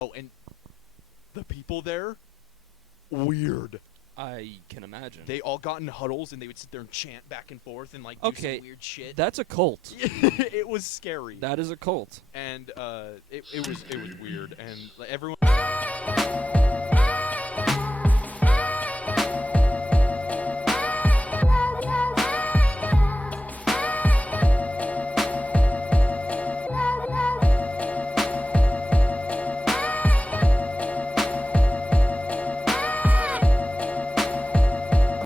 Oh, and the people there, weird. I can imagine. They all got in huddles and they would sit there and chant back and forth and like do Okay, some weird shit. That's a cult. It was scary. That is a cult. And it was weird and like, everyone.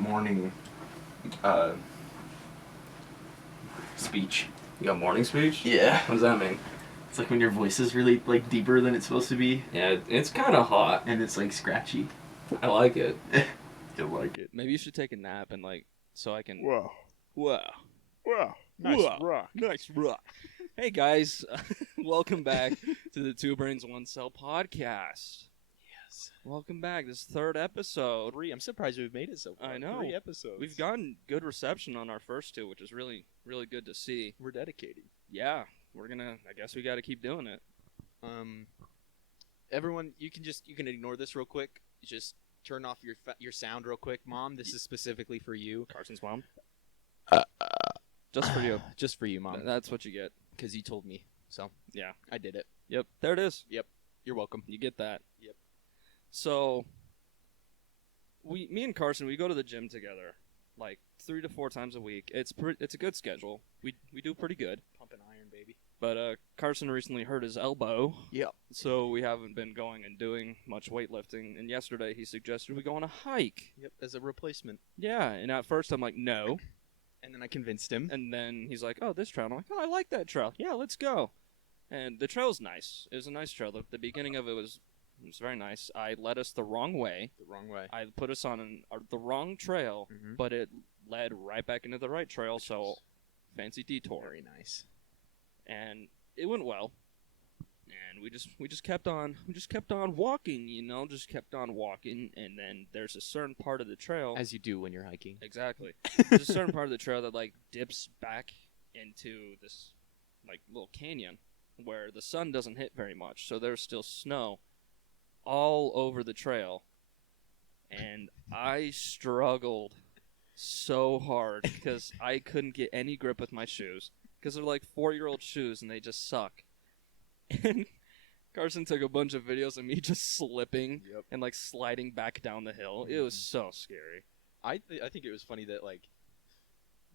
Morning speech. You got morning speech? Yeah. What does that mean? It's like when your voice is really like deeper than it's supposed to be Yeah, it's kind of hot. and it's like scratchy. I like it. You like it. Maybe you should take a nap and so I can. Wow. Wow. Wow. Nice Wow. rock. Nice rock. Hey guys, welcome back to the Two Brains One Cell podcast. Yes. Welcome back. This third episode. 3. I'm surprised we've made it so far. I know. 3 episodes. We've gotten good reception on our first two, which is really, really good to see. We're dedicated. Yeah, I guess we got to keep doing it. Everyone, you can ignore this real quick. Just turn off your sound real quick, Mom. This is specifically for you. Carson's mom. Just for you. Just for you, Mom. That's what you get. Because you told me. So Yeah. I did it. Yep. There it is. You're welcome. You get that. Yep. So, me and Carson, we go to the gym together, like 3 to 4 times a week. It's a good schedule. We do pretty good. Pumping iron, baby. But Carson recently hurt his elbow. Yep. So we haven't been going and doing much weightlifting. And yesterday he suggested we go on a hike. Yep. As a replacement. Yeah. And at first I'm like, no. And then I convinced him. And then he's like, oh, this trail. I'm like, oh, I like that trail. Yeah, let's go. And the trail's nice. It was a nice trail. The beginning of it was very nice. I led us the wrong way. The wrong way. I put us on the wrong trail, Mhm. but it led right back into the right trail, so fancy detour. Very nice. And it went well. And we just kept on walking, just kept on walking, and then there's a certain part of the trail. As you do when you're hiking. Exactly. There's a certain part of the trail that dips back into this little canyon where the sun doesn't hit very much, so there's still snow all over the trail. And I struggled so hard because I couldn't get any grip with my shoes because they're 4-year-old shoes and they just suck. And Carson took a bunch of videos of me just slipping Yep. and sliding back down the hill. It was so scary. I think it was funny that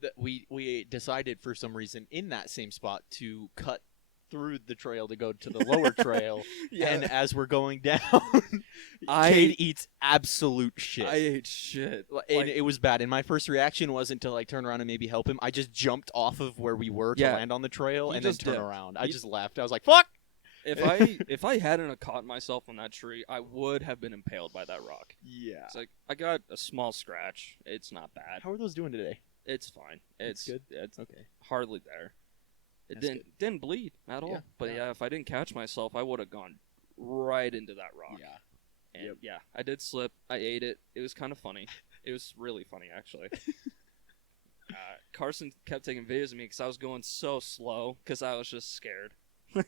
that we decided for some reason in that same spot to cut through the trail to go to the lower trail. Yeah. And as we're going down, I- Cade eats absolute shit. I ate shit. And it was bad. And my first reaction wasn't to turn around and maybe help him. I just jumped off of where we were to Yeah. land on the trail He and then just turn dipped. around. I He- just left. I was like, "Fuck!" If I hadn't have caught myself on that tree, I would have been impaled by that rock. Yeah. It's I got a small scratch. It's not bad. How are those doing today? It's fine. It's good? It's Okay. hardly there. It That's didn't bleed at all. Yeah, But yeah. yeah, if I didn't catch myself, I would have gone right into that rock. Yeah. And Yep. yeah, I did slip. I ate it. It was kind of funny. It was really funny, actually. Carson kept taking videos of me because I was going so slow because I was just scared.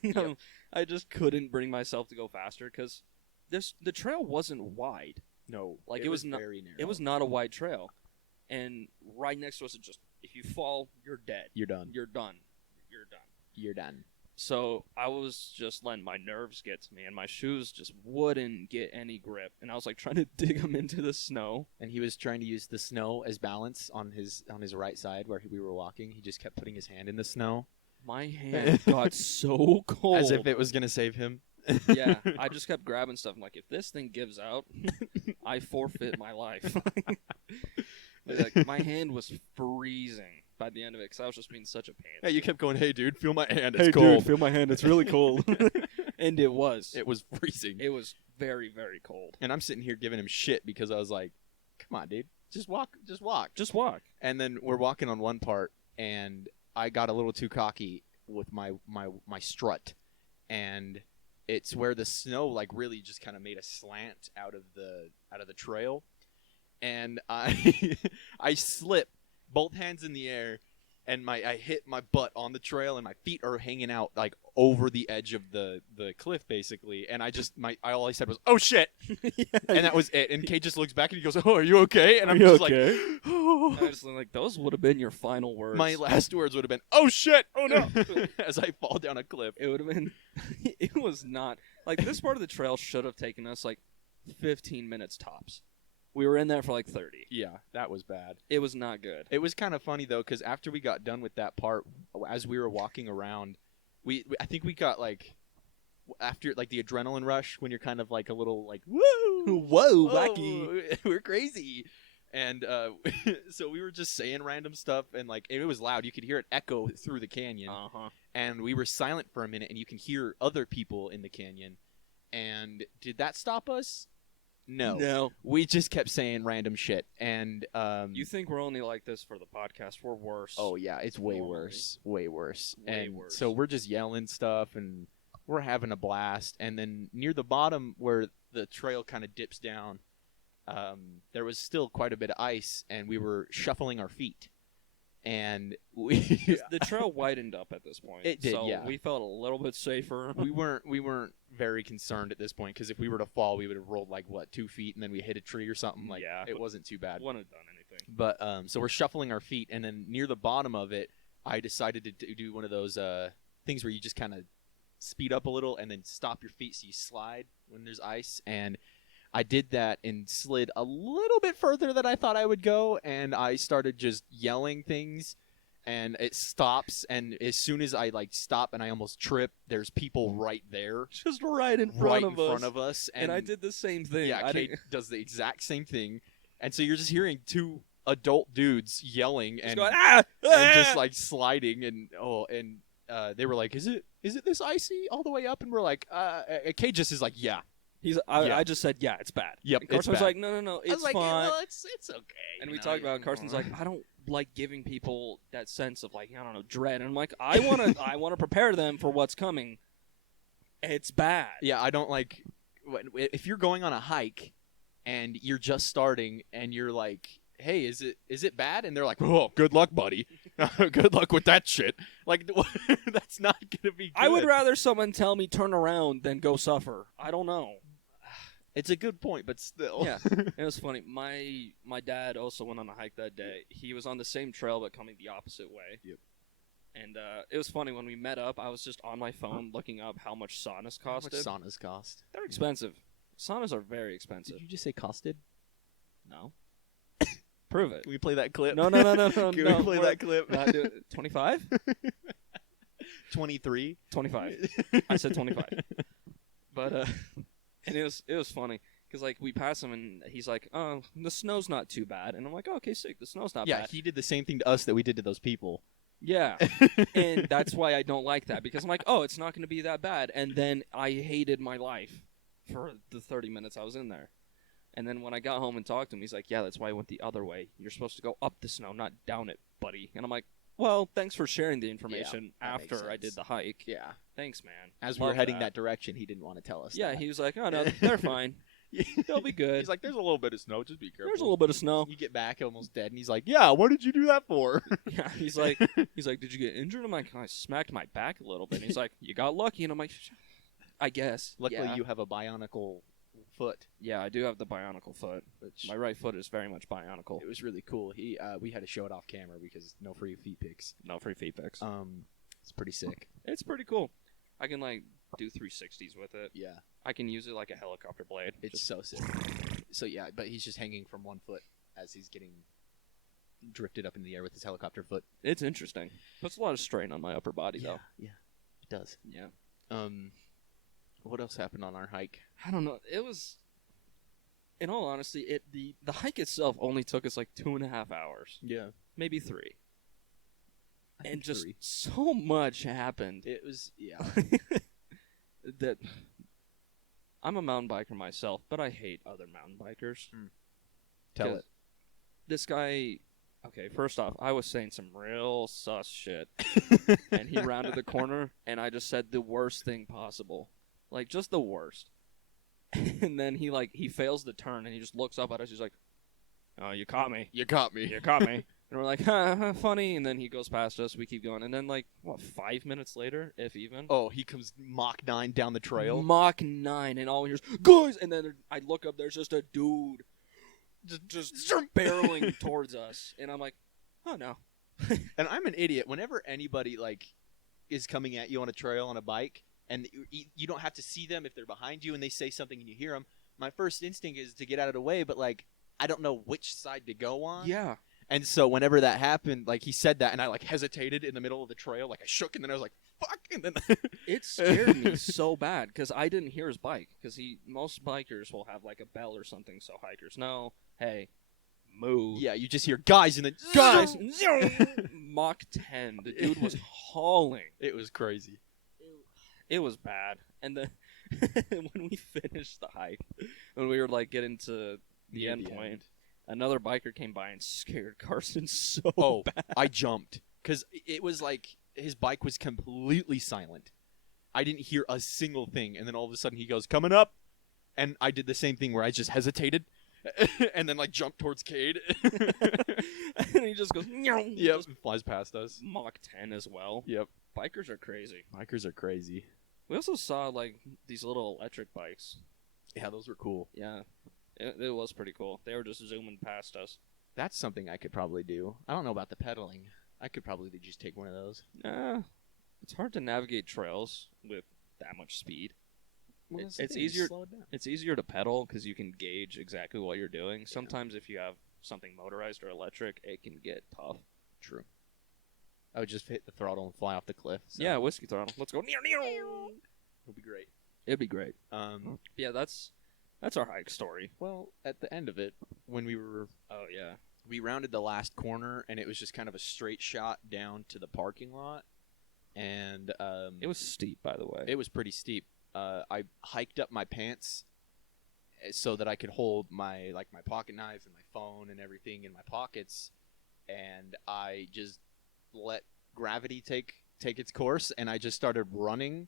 Yep. I just couldn't bring myself to go faster because the trail wasn't wide. No. It was not. very narrow. It was not a wide trail, and right next to us, it just if you fall, you're dead. You're done. You're done. You're done. You're done. So I was just letting my nerves get to me, and my shoes just wouldn't get any grip, and I was trying to dig them into the snow. And he was trying to use the snow as balance on his right side where we were walking. He just kept putting his hand in the snow My hand got so cold. as if it was gonna save him. Yeah, I just kept grabbing stuff. I'm like, if this thing gives out, I forfeit my life. My hand was freezing by the end of it because I was just being such a pain. Hey, you kept going, "Hey, dude, feel my hand. It's cold." feel my hand. It's really cold. And it was. It was freezing. It was very, very cold. And I'm sitting here giving him shit because I was like, "Come on, dude, just walk, just walk." Just walk. And then we're walking on one part, and I got a little too cocky with my strut, and it's where the snow really just kind of made a slant out of the trail, and I I slip, both hands in the air, and I hit my butt on the trail, and my feet are hanging out like over the edge of the cliff, basically. And all I said was, "Oh shit," and that was it. And Kate just looks back and he goes, "Oh, are you okay?" And I'm just like, "Oh." I was like, those would have been your final words. My last words would have been, "Oh shit! Oh no!" as I fall down a cliff. It would have been. It was not like this part of the trail should have taken us like 15 minutes tops. We were in there for like 30. Yeah, that was bad. It was not good. It was kind of funny though, because after we got done with that part, as we were walking around, I think we got like after like the adrenaline rush when you're kind of like a little like woo, Whoa, wacky, we're crazy, and so we were just saying random stuff, and like it was loud. You could hear it echo through the canyon, and we were silent for a minute, and you can hear other people in the canyon. And did that stop us? No. We just kept saying random shit, and You think we're only like this for the podcast? We're worse. oh yeah, it's way Normally. worse, way worse. Way and worse. so we're just yelling stuff, and we're having a blast. And then near the bottom where the trail kind of dips down, there was still quite a bit of ice, and we were shuffling our feet, and The trail widened up at this point. It did, so yeah. we felt a little bit safer. we weren't very concerned at this point, because if we were to fall, we would have rolled like 2 feet, and then we hit a tree or something. Like Yeah, it wasn't too bad. Wouldn't have done anything. But so we're shuffling our feet, and then near the bottom of it, I decided to do one of those things where you just kind of speed up a little and then stop your feet so you slide when there's ice. And I did that and slid a little bit further than I thought I would go, and I started just yelling things, and it stops. And as soon as I like stop and I almost trip, there's people right there, Just right in front right of in us. front of us. And I did the same thing. yeah, I Kate didn't- does the exact same thing, and so you're just hearing 2 adult dudes yelling just and, going, ah! and just Ah!" like sliding, and they were like, "Is it this icy all the way up?" And we're like, Kate just is like, "Yeah, yeah. I just said, yeah, it's bad. Yep, And it's Carson was bad." like, no, I it's was like, fine. "Yeah, well, it's okay." And you we know, talked about it. you Carson's know. like, I don't like giving people that sense of like, I don't know, dread. And I'm like, I wanna prepare them for what's coming. It's bad. "Yeah, I don't like if you're going on a hike and you're just starting and you're like, 'Hey, is it bad?' And they're like, 'Oh, good luck, buddy. Good luck with that shit.' Like that's not gonna be good. I would rather someone tell me turn around than go suffer. I don't know. It's a good point, but still. Yeah, it was funny. My dad also went on a hike that day. He was on the same trail but coming the opposite way. Yep. And it was funny when we met up. I was just on my phone looking up how much saunas How much costed. saunas cost? They're expensive. Saunas are very expensive. Did you just say costed? No. Prove it. Can we play that clip? No. Can no, we play we're that clip? not doing 25? 23. 25. I said 25. But and it was funny because like we pass him and he's like, "Oh, the snow's not too bad," and I'm like, oh, "Okay, sick. The snow's not Yeah, bad." he did the same thing to us that we did to those people. Yeah, and that's why I don't like that because I'm like, "Oh, it's not going to be that bad," and then I hated my life for the 30 minutes I was in there. And then when I got home and talked to him, he's like, "Yeah, that's why I went the other way. You're supposed to go up the snow, not down it, buddy." And I'm like, "Well, thanks for sharing the information that makes after I sense. did the hike. Yeah. Thanks, man." As we were Love heading that direction, he didn't want to tell us. Yeah, that. he was like, "Oh no, they're fine. They'll be good." He's like, "There's a little bit of snow. Just be careful." "There's a little bit of snow." You get back almost dead, and he's like, "Yeah, what did you do that for?" Yeah, he's like, "Did you get injured?" I'm like, "I smacked my back a little bit." And he's like, "You got lucky," and I'm like, "I guess." Luckily, yeah. you have a bionicle foot, Yeah, I do have the bionicle foot. which My right foot is very much bionicle. it was really cool. We had to show it off camera because no free feet pics. No free feet pics. It's pretty sick. It's pretty cool. I can like do 360s with it. Yeah, I can use it like a helicopter blade. it's Just- so sick. So yeah, but he's just hanging from one foot as he's getting drifted up in the air with his helicopter foot. it's interesting. Puts a lot of strain on my upper body though. yeah, it does. Yeah. What else happened on our hike? I don't know. It was, in all honesty, the hike itself only took us like 2.5 hours, Yeah, maybe 3, I and think just 3. so much happened. It was That I'm a mountain biker myself, but I hate other mountain bikers. Tell 'Cause it. This guy. Okay, first off, I was saying some real sus shit, and he rounded the corner, and I just said the worst thing possible, like just the worst. And then he fails the turn, and he just looks up at us. He's like, "Oh, you caught me. You caught me. You caught me." And we're like, ha, funny. And then he goes past us. We keep going. And then, like, 5 minutes later, if even? Oh, he comes Mach 9 down the trail. Mach 9. And all we hear is, guys! And then I look up, there's just a dude just barreling towards us. And I'm like, oh, no. And I'm an idiot. Whenever anybody, like, is coming at you on a trail on a bike, and you don't have to see them if they're behind you and they say something and you hear them, my first instinct is to get out of the way, but, like, I don't know which side to go on. Yeah. And so whenever that happened, like, he said that, and I, like, hesitated in the middle of the trail. Like, I shook, and then I was like, fuck! And then It scared me so bad because I didn't hear his bike. Because most bikers will have, like, a bell or something, so hikers know, hey, move. yeah, you just hear guys, and then Guys! Mach 10. The dude was hauling. It was crazy. It was bad. And then when we finished the hike, when we were, like, getting to the Near end the point, end. another biker came by and scared Carson so Oh, bad. I jumped because it was like his bike was completely silent. I didn't hear a single thing, and then all of a sudden he goes, "Coming up," and I did the same thing where I just hesitated, and then like jumped towards Cade. And he just goes, Yep, just flies past us. Mach 10 as well. Yep, Bikers are crazy. bikers are crazy. We also saw, like, these little electric bikes. Yeah, those were cool. Yeah. It was pretty cool. They were just zooming past us. That's something I could probably do. I don't know about the pedaling. I could probably just take one of those. It's hard to navigate trails with that much speed. Well, that's the It's thing, just easier- slow it down. It's easier to pedal because you can gauge exactly what you're doing. Sometimes if you have something motorized or electric, it can get tough. True. I would just hit the throttle and fly off the cliff. So Yeah, whiskey throttle. Let's go. it'll be great. It'd be great. Yeah, that's our hike story. Well, at the end of it, when we Oh yeah. rounded the last corner, and it was just kind of a straight shot down to the parking lot, and It was steep, by the way. it was pretty steep. I hiked up my pants so that I could hold my pocket knife and my phone and everything in my pockets, and I just let gravity take its course, and I just started running.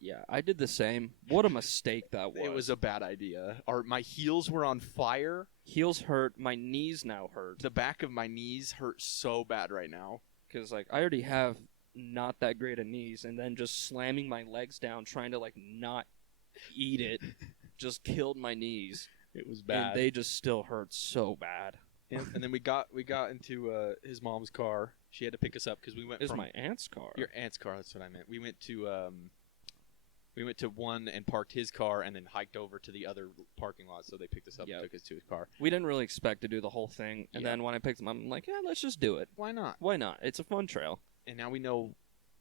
Yeah, I did the same. What a mistake that was. It was a bad idea. My heels were on fire. Heels hurt. My knees now hurt. The back of my knees hurt so bad right now. Because, like, I already have not that great of knees, and then just slamming my legs down, trying to, like, not eat it, just killed my knees. It was And they just still hurt so bad. And then we got into his mom's car. She had to pick us up because we went It was from my aunt's car. your aunt's car. That's what I meant. We went to one and parked his car, and then hiked over to the other parking lot. So they picked us up Yep. and took us to his car. We didn't really expect to do the whole thing, and Yeah. then when I picked them up, I'm like, yeah, let's just do it. Why not? Why not? It's a fun trail. And now we know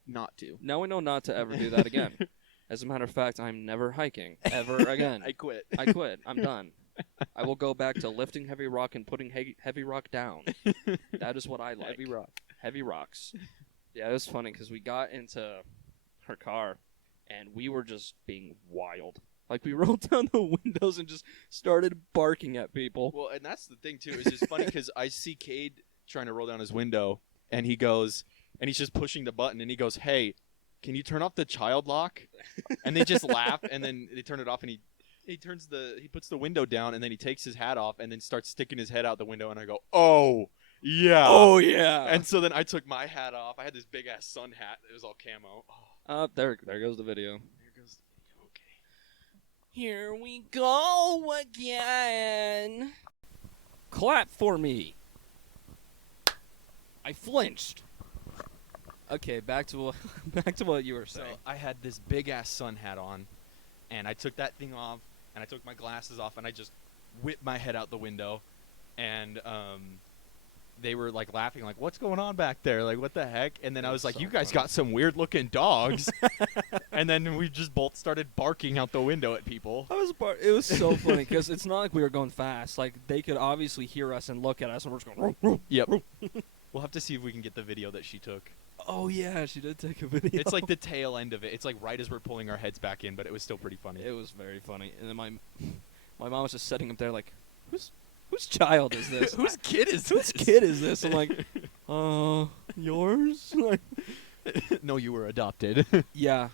not to. Now we know not to ever do that again. As a matter of fact, I'm never hiking ever again. I quit. I quit. I'm done. I will go back to lifting heavy rock and putting heavy rock down. That is what I like. Heavy rock. Heavy rocks. Yeah, it was funny because we got into her car and we were just being wild. Like, we rolled down the windows and just started barking at people. Well, and that's the thing too. It's just funny because I see Cade trying to roll down his window, and he goes, and he's just pushing the button, and he goes, "Hey, can you turn off the child lock?" And they just laugh, and then they turn it off, and he puts the window down, and then he takes his hat off, and then starts sticking his head out the window, and I go, "Oh yeah." Oh, yeah. And so then I took my hat off. I had this big ass sun hat. It was all camo. Oh, There goes the video. there goes. Okay. Here we go again. Clap for me. I flinched. Okay, back to what you were So saying. I had this big ass sun hat on, and I took that thing off, and I took my glasses off, and I just whipped my head out the window, and they were like laughing, like, "What's going on back there? Like, what the heck?" And then I was like, So "You guys funny. got some weird looking dogs," and then we just both started barking out the window at people. It was so funny because it's not like we were going fast. Like, they could obviously hear us and look at us, and we're just going. "Roo, roo." Yep. We'll have to see if we can get the video that she took. Oh yeah, she did take a video. It's like the tail end of it. It's like right as we're pulling our heads back in, but it was still pretty funny. It was very funny. And then my mom was just sitting up there like, whose child is this? Whose kid is Whose this? kid is this? I'm like, yours? Like, No, you were adopted. yeah.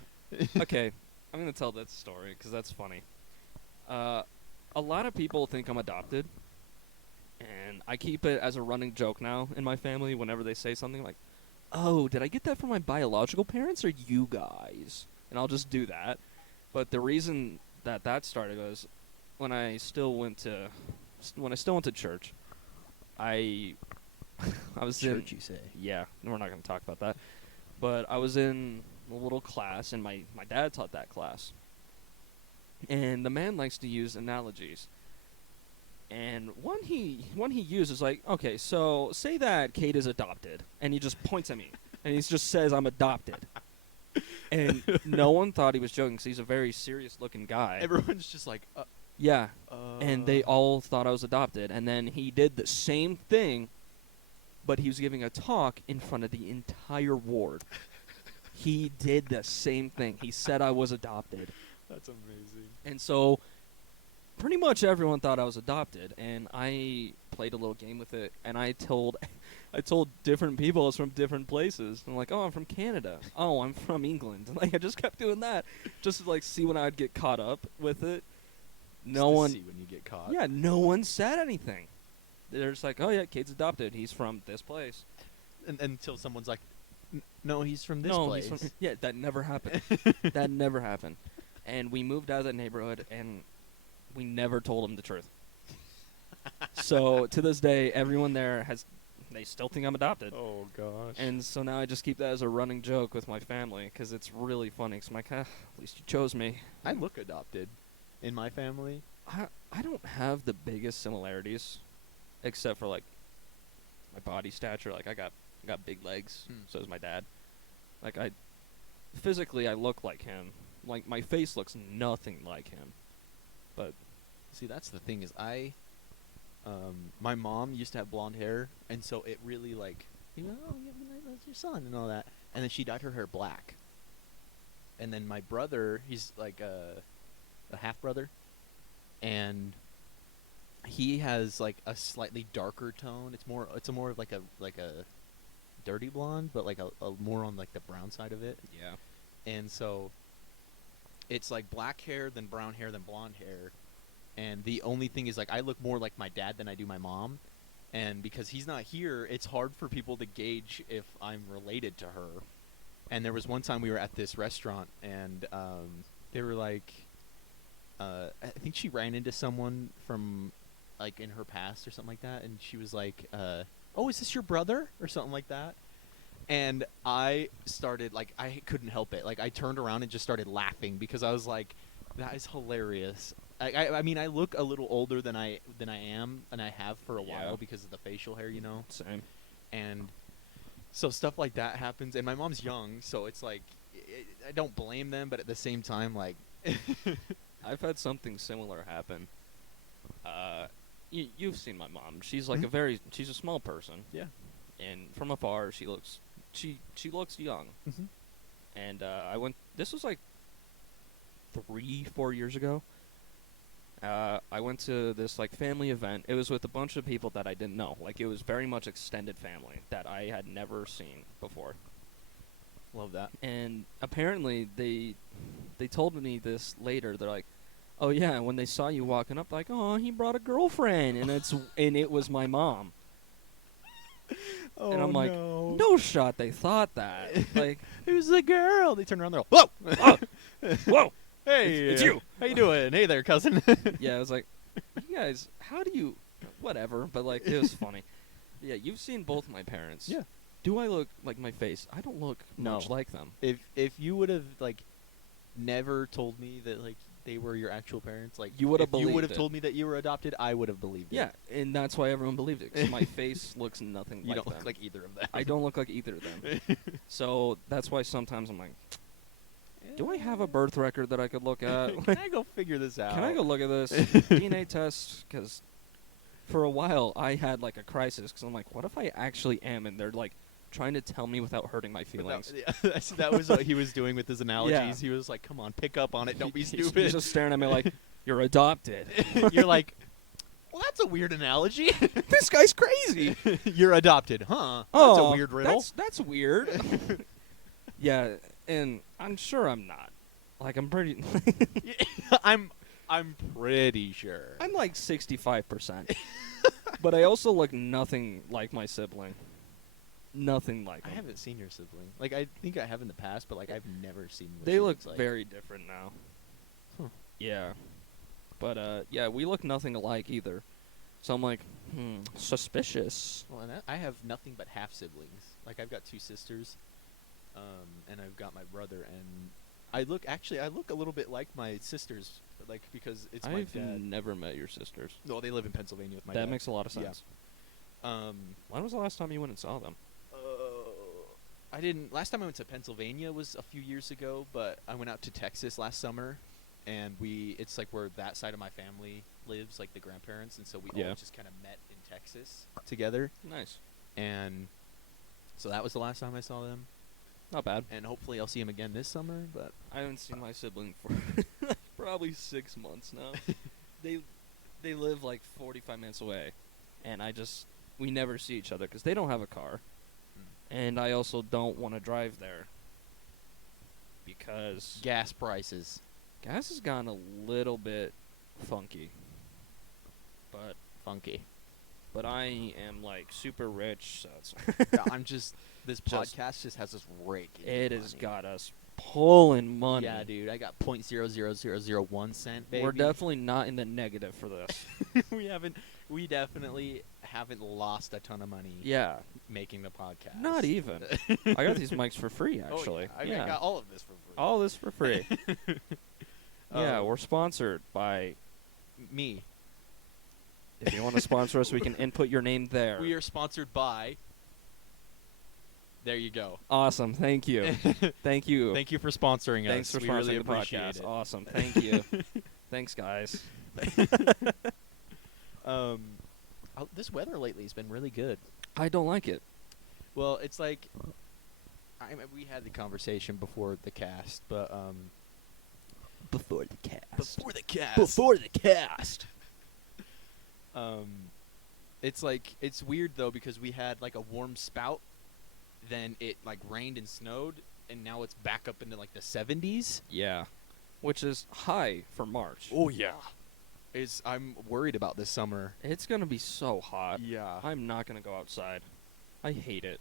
Okay, I'm gonna tell that story because that's funny. A lot of people think I'm adopted, And I keep it as a running joke now in my family whenever they say something like, "Oh, did I get that from my biological parents or you guys?" And I'll just do that. But the reason that started was when I still went to church. I was Church, you say? yeah, we're not going to talk about that. But I was in a little class, and my dad taught that class. And the man likes to use analogies. And one he uses like, okay, so say that Kate is adopted, and he just points at me, and he just says I'm adopted. And no one thought he was joking because he's a very serious-looking guy. Everyone's just like, Yeah, and they all thought I was adopted. And then he did the same thing, but he was giving a talk in front of the entire ward. He did the same thing. He said I was adopted. That's amazing. And so pretty much everyone thought I was adopted, and I played a little game with it, and I told different people I was from different places. I'm like, "Oh, I'm from Canada. Oh, I'm from England." Like I just kept doing that just to like see when I'd get caught up with it. No one See when you get caught. Yeah, no one said anything. They're just like, "Oh yeah, Kate's adopted. He's from this place." Until someone's like, no, he's from this no, place. he's from yeah, that never happened. That never happened. And we moved out of that neighborhood, and we never told him the truth. So to this day, everyone there they still think I'm adopted. Oh gosh. And so now I just keep that as a running joke with my family because it's really funny. Cause I'm like, at least you chose me. I look adopted in my family. I don't have the biggest similarities, except for like my body stature. Like I got big legs. So does my dad. Like physically I look like him. Like my face looks nothing like him. But See, that's the thing is my mom used to have blonde hair, and so it really like, you know, oh, yeah, that's your son and all that. And then she dyed her hair black. And then my brother, he's like a half brother, and he has like a slightly darker tone. It's more of like a dirty blonde, but like a more on like the brown side of it. yeah. And so it's like black hair, then brown hair, then blonde hair. And the only thing is, like, I look more like my dad than I do my mom. And because he's not here, it's hard for people to gauge if I'm related to her. And there was one time we were at this restaurant, and they were like, I think she ran into someone from, like, in her past or something like that. And she was like, oh, is this your brother? Or something like that. And I started, like, I couldn't help it. Like, I turned around and just started laughing because I was like, that is hilarious. I mean, I look a little older than I am, and I have for a while because of the facial hair, you know? Same. And so stuff like that happens. And my mom's young, so it's like, I don't blame them, but at the same time, like... I've had something similar happen. You've seen my mom. She's like she's a small person. Yeah. And from afar, she looks young. Mhm. And this was like 3-4 years ago. I went to this like family event. It was with a bunch of people that I didn't know. Like it was very much extended family that I had never seen before. Love that. And apparently they told me this later. They're like, "Oh yeah, when they saw you walking up, like, oh, he brought a girlfriend," and it was my mom. Oh, And I'm like, no. no shot they thought that. Like, It was a girl. They turned around, they're like, whoa! whoa. Hey, It's you. How you doing? Hey there, cousin. Yeah, I was like, you guys, how do you, whatever, but like, it was funny. Yeah, you've seen both my parents. Yeah. Do I look like my face? I don't look much No. like them. If you would have like never told me that like they were your actual parents, like You would have if you would believed have it. told me that you were adopted, I would have believed Yeah, it. and that's why everyone believed it, 'cause my face looks nothing You like don't them. look like either of them. I don't look like either of them. So that's why sometimes I'm like, do I have a birth record that I could look at? Can I go figure this out? Can I go look at this DNA test? Because for a while I had like a crisis because I'm like, what if I actually am? And they're like trying to tell me without hurting my feelings. That was what he was doing with his analogies. Yeah. He was like, "Come on, pick up on it. Don't be He's stupid." just staring at me like, you're adopted. You're like, "Well, that's a weird analogy." This guy's crazy. You're adopted, huh? Oh, That's a weird riddle. That's weird. Yeah, and I'm sure I'm not. Like I'm pretty. I'm pretty sure. I'm like 65%. But I also look nothing like my sibling. Nothing like I him. haven't seen your sibling. Like I think I have in the past, but like I've never seen. What They she look looks like. very different now. Huh. Yeah. But yeah, we look nothing alike either. So I'm like, suspicious. Well, and I have nothing but half siblings. Like I've got 2 sisters, and I've got my brother, and I look a little bit like my sisters, like because it's my I've dad. never met your sisters. No, they live in Pennsylvania with my That dad. makes a lot of Yeah. sense. Um, When was the last time you went and saw them? I didn't. Last time I went to Pennsylvania was a few years ago, but I went out to Texas last summer, and it's like where that side of my family lives, like the grandparents, and so we Yeah. all just kind of met in Texas together, Nice. and so that was the last time I saw them, Not bad. and hopefully I'll see them again this summer. But I haven't seen my sibling for probably 6 months now. they live like 45 minutes away, and we never see each other because they don't have a car, and I also don't want to drive there because gas prices, gas has gone a little bit funky. But funky. I am like super rich, so it's Yeah, I'm just this Just- podcast just has us raking. it has money. got us pulling money. Yeah, dude, I got 0.00001 baby. We're definitely not in the negative for this. we definitely haven't lost a ton of money Yeah, making the podcast. not even. I got these mics for free, actually. Oh, yeah. I got all of this for free. All this for free. Yeah, Oh. we're sponsored by. Me. If you want to sponsor us, we can input your name there. We are sponsored by. There you go. Awesome. Thank you. Thank you. Thank you for sponsoring Thanks us. for we really sponsoring the appreciate podcast. it. Awesome. Thank you. Thanks, guys. This weather lately has been really good. I don't like it. Well, it's like we had the conversation before the cast, but Before the cast. before the cast, the cast. it's like it's weird though because we had like a warm spout, then it like rained and snowed, and now it's back up into like the 70s. Yeah. Which is high for March. Oh yeah, I'm worried about this summer. It's going to be so hot. Yeah, I'm not going to go outside. I hate it.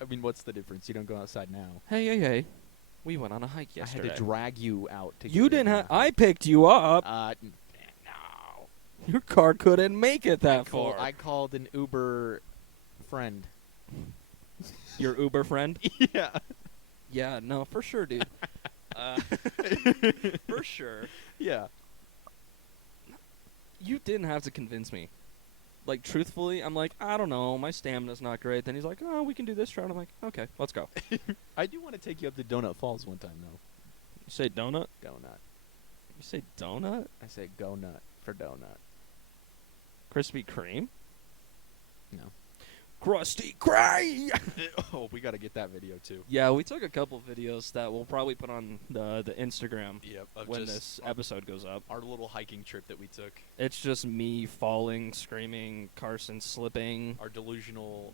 I mean, what's the difference? You don't go outside now. Hey. We went on a hike I yesterday. had to drag you out to. You get didn't in have. there. I picked you up. No. Your car couldn't make it that far. I called an Uber friend. Your Uber friend? Yeah. Yeah, no, for sure, dude. For sure. Yeah. You didn't have to convince me. Like, truthfully, I'm like, I don't know, my stamina's not great. Then he's like, oh, we can do this route. I'm like, okay, let's go. I do want to take you up to Donut Falls one time though. You say donut? Donut. You say donut? I say go nut for donut. Krispy Kreme? No. Krusty Kreme! Oh, we got to get that video too. Yeah, we took a couple videos that we'll probably put on the Instagram Yep. when this episode goes up. our little hiking trip that we took, It's just me falling, screaming, Carson slipping. our delusional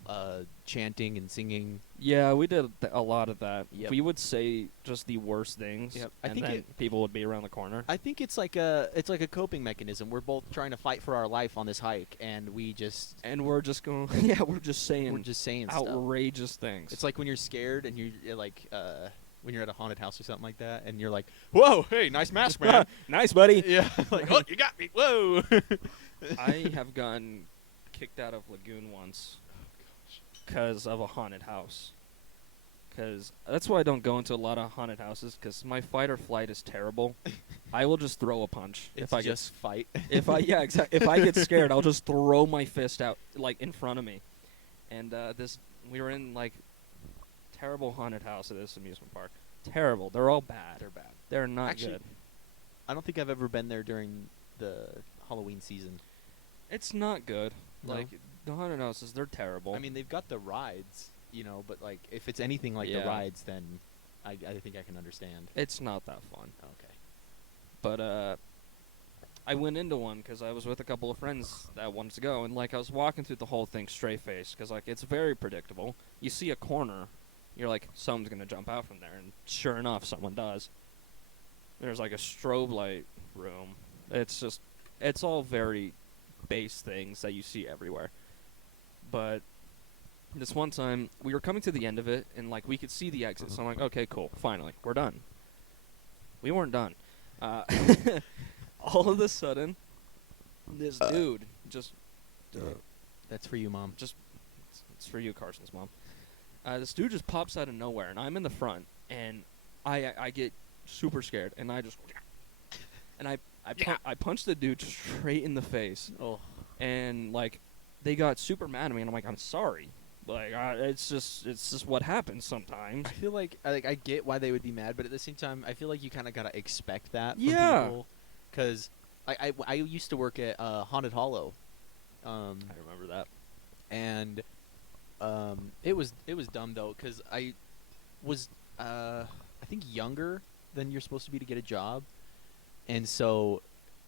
chanting and singing. Yeah, we did a lot of that. Yep. We would say just the worst things, Yep. I and think then people would be around the corner. I think it's like a coping mechanism. We're both trying to fight for our life on this hike, and we just And we're just going, yeah, we're just saying we're just saying stuff. outrageous things. It's like when you're scared and you're like when you're at a haunted house or something like that, and you're like, "Whoa, hey, nice mask, man." nice, buddy. Yeah, like, "Oh, you got me." Whoa. I have gotten kicked out of Lagoon once because of a haunted house. Because that's why I don't go into a lot of haunted houses, because my fight or flight is terrible. I will just throw a punch It's if I just fight. if I get scared, I'll just throw my fist out like in front of me. And we were in like terrible haunted house at this amusement park. Terrible. They're all bad. They're bad. They're not Actually, good. I don't think I've ever been there during the Halloween season. It's not good. No? Like the haunted houses, they're terrible. I mean, they've got the rides, but like if it's anything like Yeah. the rides, then I think I can understand. it's not that fun. Okay. But I went into one because I was with a couple of friends that wanted to go, and like I was walking through the whole thing straight faced because like it's very predictable. You see a corner, you're like, someone's gonna jump out from there, and sure enough, someone does. There's like a strobe light room. It's all very base things that you see everywhere. But this one time, we were coming to the end of it, and like we could see the exit. So I'm like, okay, cool, finally, we're done. We weren't done. All of a sudden, this dude just. That's for you, Mom. It's for you, Carson's mom. This dude just pops out of nowhere, and I'm in the front, and I get super scared, and I just. And I punched the dude straight in the face. Oh. And like, they got super mad at me, and I'm like, I'm sorry. Like, it's just what happens sometimes. I feel like I get why they would be mad, but at the same time, I feel like you kind of gotta expect that from Yeah. people. Because I used to work at Haunted Hollow, I remember that. and it was dumb though, because I was I think younger than you're supposed to be to get a job, and so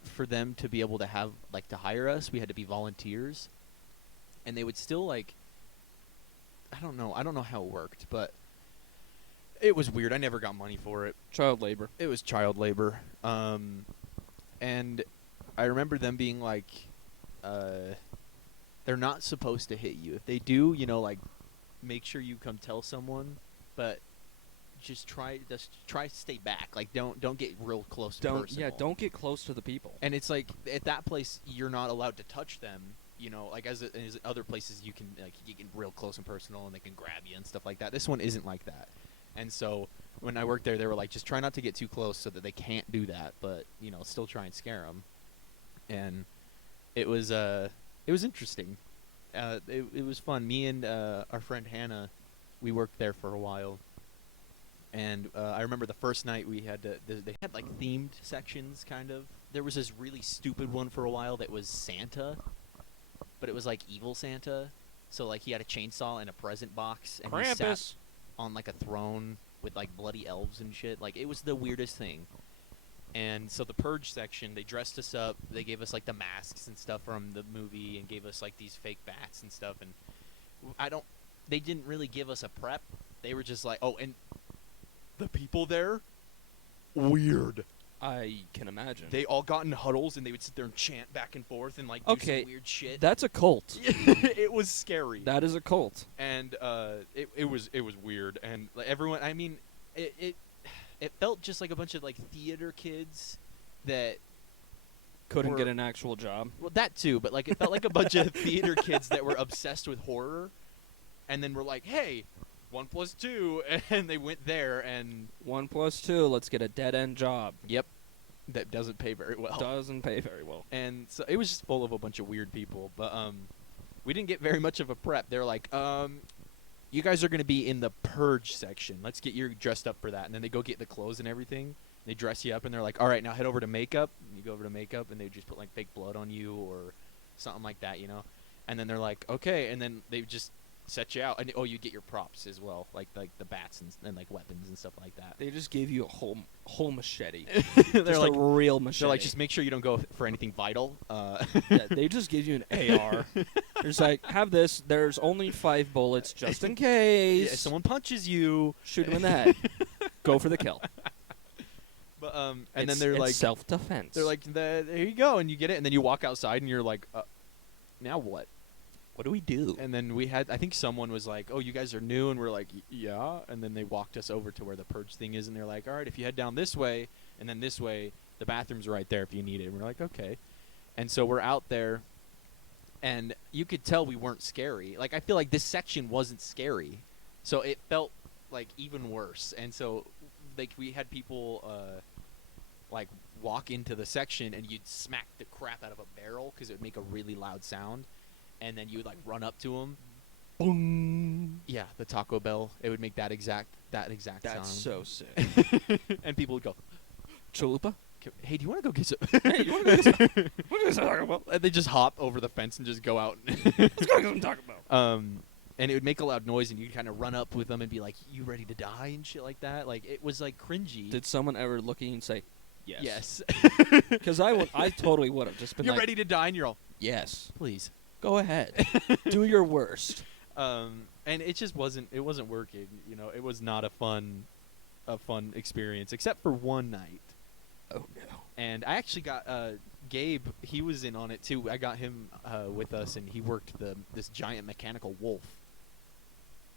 for them to be able to have to hire us, we had to be volunteers, and they would still like. I don't know how it worked, but it was weird. I never got money for it. Child labor. It was child labor. And I remember them being like, they're not supposed to hit you. If they do, make sure you come tell someone, but just try to stay back. Like, don't get real close to personal. Don't get close to the people. And it's like, at that place, you're not allowed to touch them. As other places, you can get real close and personal, and they can grab you and stuff like that. This one isn't like that. And so when I worked there, they were like, just try not to get too close so that they can't do that, but still try and scare them. And it was interesting. It was fun. Me and our friend Hannah, we worked there for a while. And I remember the first night we had they had like themed sections, kind of. There was this really stupid one for a while that was Santa. But it was like evil Santa, so like he had a chainsaw and a present box, and he sat Krampus. on like a throne with like bloody elves and shit. Like, it was the weirdest thing. And so the Purge section, they dressed us up. They gave us like the masks and stuff from the movie, and gave us like these fake bats and stuff. And they didn't really give us a prep. They were just like, oh, and the people there, weird. I can imagine. They all got in huddles, and they would sit there and chant back and forth and like do some weird shit. That's a cult. It was scary. That is a cult. And it was weird, and like, everyone. I mean, it felt just like a bunch of like theater kids that Couldn't get an actual job. Well, that too, but like it felt like a bunch of theater kids that were obsessed with horror, and then were like, "Hey, 1 + 2," and they went there, and 1 + 2. Let's get a dead end job. yep, that doesn't pay very well. Doesn't pay very well. And so it was just full of a bunch of weird people. But we didn't get very much of a prep. They're like, you guys are going to be in the Purge section. Let's get you dressed up for that. And then they go get the clothes and everything. They dress you up, and they're like, all right, now head over to makeup. And you go over to makeup, and they just put like fake blood on you or something like that, And then they're like, okay. And then they just set you out. And you get your props as well, like the bats and like weapons and stuff like that. They just gave you a whole machete. They're just like, a real machete. they're like, just make sure you don't go for anything vital. Yeah, they just give you an AR. They're just like, have this. There's only 5 bullets just in case. If someone punches you, Shoot him in the head. Go for the kill. But and then they're like, self-defense. they're like, there you go, and you get it, and then you walk outside, and you're like, now what? what do we do? And then I think someone was like, oh, you guys are new, and we're like, yeah. And then they walked us over to where the Purge thing is, and they're like, all right, if you head down this way and then this way, the bathroom's right there if you need it. And we're like, okay. And so we're out there, and you could tell we weren't scary. Like, I feel like this section wasn't scary, so it felt like even worse. And so like we had people like walk into the section, and you'd smack the crap out of a barrel because it would make a really loud sound. And then you would like run up to them. Boom. Yeah, the Taco Bell. It would make that exact That's sound. so sick. And people would go, Chalupa? "Hey, do you want to go get some?" Hey, you want to go get some? What is Taco Bell? And they just hop over the fence and just go out. Let's go get some Taco Bell. And it would make a loud noise, and you'd kind of run up with them and be like, "You ready to die?" and shit like that. Like, it was like cringy. Did someone ever look at you and say, yes? Yes. Because I totally would have just been You're like, ready to die, and you're all, yes. "Please." Go ahead. Do your worst. And it just wasn't working. It was not a fun experience, except for one night. Oh, no. And I actually got Gabe, he was in on it too. I got him with us, and he worked this giant mechanical wolf.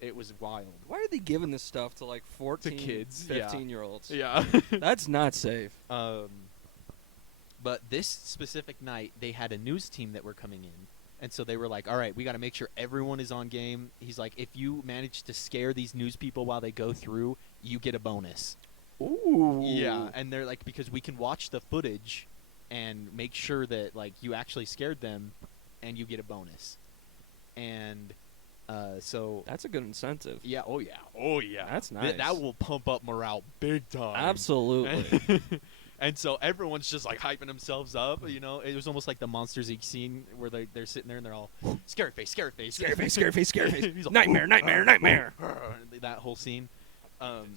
It was wild. Why are they giving this stuff to like 14, kids, yeah. 15-year-olds? Yeah. That's not safe. But this specific night, they had a news team that were coming in. And so they were like, all right, we got to make sure everyone is on game. He's like, if you manage to scare these news people while they go through, you get a bonus. Ooh. Yeah, and they're like, because we can watch the footage and make sure that, like, you actually scared them and you get a bonus. And so... That's a good incentive. Yeah, oh yeah. Oh yeah. That's nice. That will pump up morale big time. Absolutely. And so everyone's just like hyping themselves up, you know. It was almost like the Monsters Inc. scene where they're sitting there and they're all scary face, scary face, Scary face, scary face, scary face. He's all, Nightmare, nightmare, nightmare. That whole scene.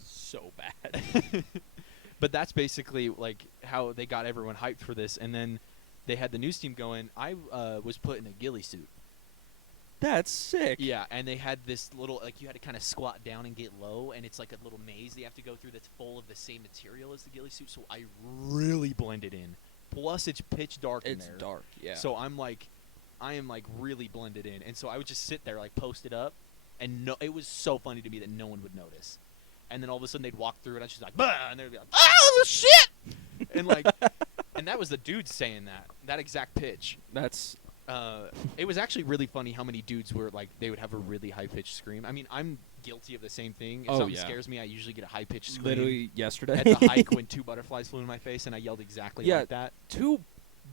So bad. But that's basically like how they got everyone hyped for this. And then they had the news team going. I was put in a ghillie suit. That's sick. Yeah, and they had this little, like, you had to kind of squat down and get low, and it's like a little maze they have to go through that's full of the same material as the ghillie suit, so I really blended in. Plus, it's pitch dark in there. It's dark, yeah. So I am like really blended in, and so I would just sit there, like, posted up, and it was so funny to me that no one would notice. And then all of a sudden they'd walk through, and I was just like, bah! And they'd be like, oh, shit! And, like, and that was the dude saying that exact pitch. That's... It was actually really funny how many dudes were like they would have a really high pitched scream. I mean, I'm guilty of the same thing. If something scares me, I usually get a high pitched scream. Literally yesterday At the hike when 2 butterflies flew in my face and I yelled exactly like that. 2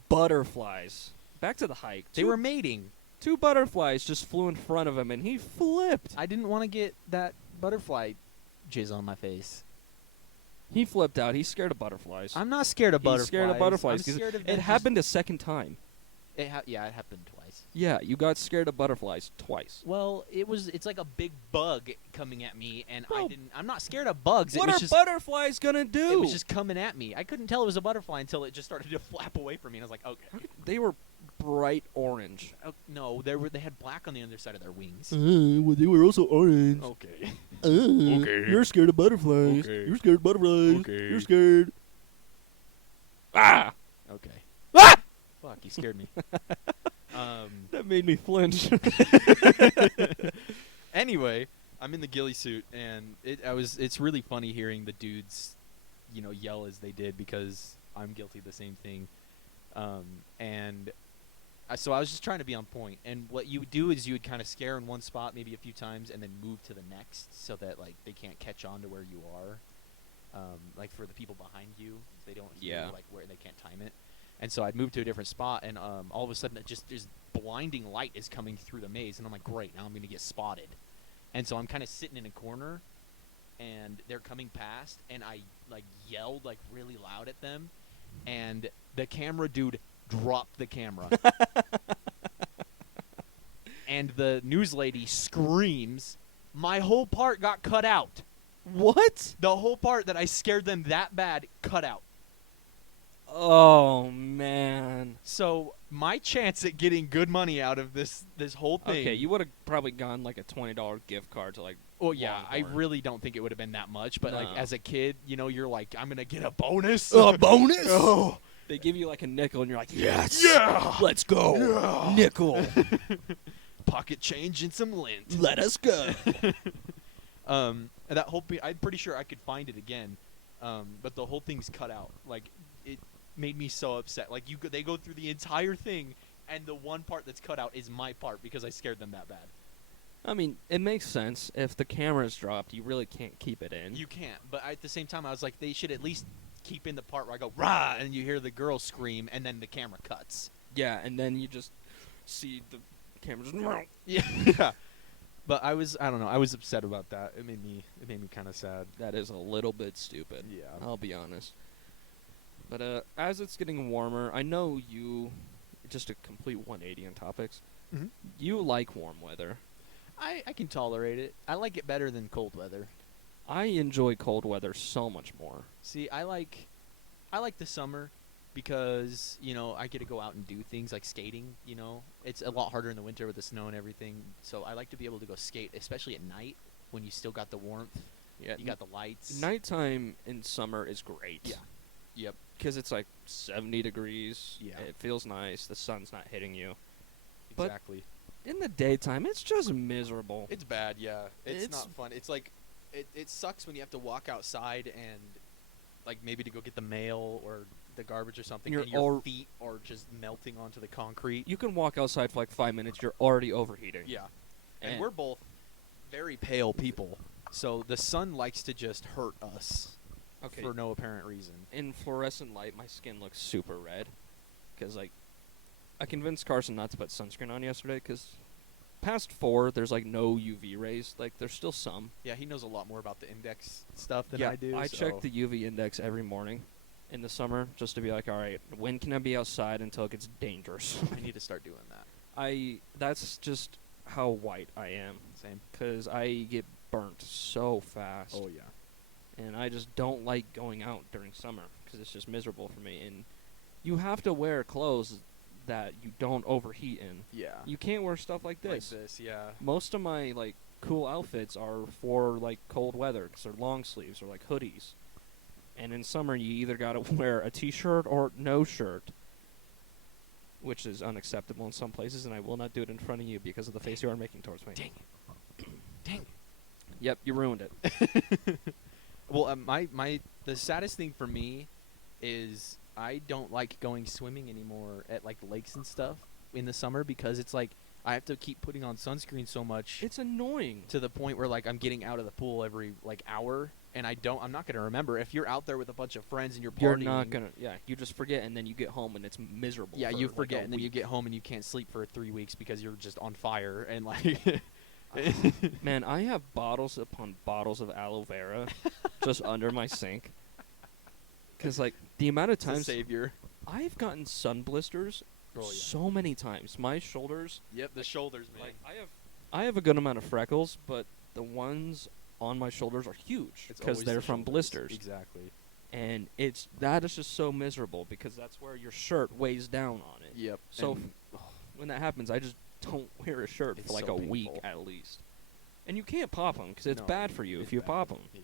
butterflies. Back to the hike. They were mating. 2 butterflies just flew in front of him and he flipped. I didn't want to get that butterfly jizz on my face. He flipped out. He's scared of butterflies. I'm not scared of butterflies. He's scared of butterflies. I'm scared of it happened a second time. It happened twice. Yeah, you got scared of butterflies twice. Well, it's like a big bug coming at me, and Bro, I'm not scared of bugs. What are butterflies gonna do? It was just coming at me. I couldn't tell it was a butterfly until it just started to flap away from me, and I was like, okay. They were bright orange. Oh, no, they had black on the underside of their wings. Well, they were also orange. Okay. Okay. You're scared of butterflies. Okay. You're scared of butterflies. Okay. You're scared. Ah! Okay. Ah! Fuck, you scared me. That made me flinch. Anyway, I'm in the ghillie suit, and it's really funny hearing the dudes, yell as they did because I'm guilty of the same thing. So I was just trying to be on point. And what you would do is you would kind of scare in one spot maybe a few times and then move to the next so that like they can't catch on to where you are. Like for the people behind you, they don't hear like where they can't time it. And so I'd move to a different spot, and all of a sudden, this blinding light is coming through the maze, and I'm like, great, now I'm going to get spotted. And so I'm kind of sitting in a corner, and they're coming past, and I like yelled like really loud at them, and the camera dude dropped the camera. And the news lady screams, my whole part got cut out. What? The whole part that I scared them that bad cut out. Oh, man. So my chance at getting good money out of this whole thing. Okay, you would have probably gone like a $20 gift card to like. Well, yeah, I Longhorn. really don't think it would have been that much. But like No. as a kid, you're like, I'm gonna get a bonus. A bonus? Oh, They give you like a nickel, and you're like, yes, yeah, let's go, Yeah. nickel, pocket change and some lint. let us go. And that whole I'm pretty sure I could find it again, but the whole thing's cut out. Like it made me so upset. Like they go through the entire thing, and the one part that's cut out is my part because I scared them that bad. I mean, it makes sense. If the camera's dropped, you really can't keep it in. You can't. But at the same time, I was like, they should at least keep in the part where I go rah, and you hear the girl scream, and then the camera cuts. Yeah, and then you just see the camera just. Yeah. But I don't know. I was upset about that. It made me kind of sad. That is a little bit stupid. Yeah. I'll be honest. But as it's getting warmer, I know you. Just a complete 180 on topics. Mhm. You like warm weather. I can tolerate it. I like it better than cold weather. I enjoy cold weather so much more. See, I like the summer because, I get to go out and do things like skating, It's a lot harder in the winter with the snow and everything. So I like to be able to go skate, especially at night when you still got the warmth. Yeah, You got the lights. nighttime in summer is great. Yeah. Yep. because it's like 70 degrees. Yeah. It feels nice. The sun's not hitting you. But- Exactly. In the daytime, it's just miserable. It's bad, yeah. It's It's- not fun. It's like it sucks when you have to walk outside and like maybe to go get the mail or the garbage or something, You're and your al- feet are just melting onto the concrete. You can walk outside for like 5 minutes. You're already overheating. Yeah. And we're both very pale people, so the sun likes to just hurt us okay. for no apparent reason. In fluorescent light, my skin looks super red. Because, like, I convinced Carson not to put sunscreen on yesterday because past 4, there's, like, no UV rays. Like, there's still some. Yeah, he knows a lot more about the index stuff than yeah, I do. I so. check the UV index every morning in the summer just to be like, all right, when can I be outside until it gets dangerous? I need to start doing that. That's just how white I am. Same. Because I get burnt so fast. Oh yeah. And I just don't like going out during summer because it's just miserable for me. And you have to wear clothes that you don't overheat in. Yeah. You can't wear stuff like this. Like this, yeah. Most of my like cool outfits are for like cold weather because they're long sleeves or like hoodies. And in summer, you either gotta wear a t-shirt or no shirt, which is unacceptable in some places, and I will not do it in front of you because of the face you are making towards me. Dang Dang. Yep, you ruined it. Well, the saddest thing for me is I don't like going swimming anymore at like lakes and stuff in the summer because it's like I have to keep putting on sunscreen so much It's annoying. to the point where like I'm getting out of the pool every like hour and I'm not gonna remember if you're out there with a bunch of friends and you're You're partying. not gonna. Yeah, you just forget, and then you get home and it's miserable. Yeah, for, you like, forget, a and then you week. get home and you can't sleep for 3 weeks because you're just on fire and like. Man, I have bottles upon bottles of aloe vera just under my sink. Because, like, the amount of It's a times savior. I've gotten sun blisters Oh, yeah. so many times. My shoulders, Yep, the shoulders, man. like, I have a good amount of freckles, but the ones on my shoulders are huge It's because always they're the from shoulders. blisters. Exactly. And that is just so miserable because that's where your shirt weighs down on it. Yep. So and- when that happens, I just don't wear a shirt It's for like so a week painful. at least. And you can't pop them because it's No, bad for you it's if you bad. pop them. Yep.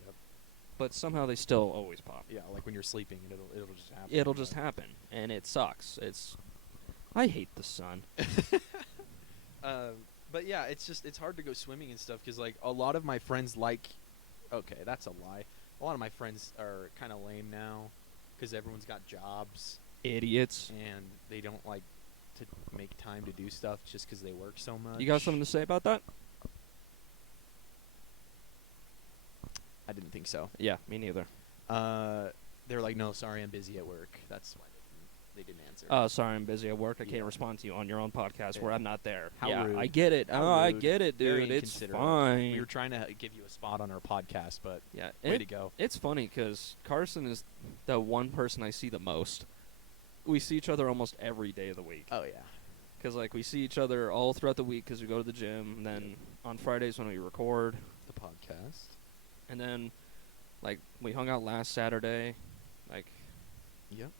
But somehow they still always pop. Yeah, like when you're sleeping, and it'll just happen. It'll just happen, and it sucks. I hate the sun. But yeah, it's hard to go swimming and stuff because like a lot of my friends like. Okay, that's a lie. A lot of my friends are kind of lame now because everyone's got jobs Idiots. and they don't like to make time to do stuff just because they work so much. You got something to say about that? I didn't think so. Yeah, me neither. They're like, no, sorry, I'm busy at work. That's why they didn't answer. Oh, sorry, I'm busy at work. I can't Yeah. respond to you on your own podcast where Yeah. I'm not there. How yeah, rude. I get it. How Oh, I rude. get it, Very dude. It's inconsiderate. fine. We were trying to give you a spot on our podcast, but yeah, way to go. It's funny because Carson is the one person I see the most. We see each other almost every day of the week. Oh yeah. Because, like, we see each other all throughout the week because we go to the gym. And then on Fridays when we record. The podcast. And then, like, we hung out last Saturday. Like, Yep.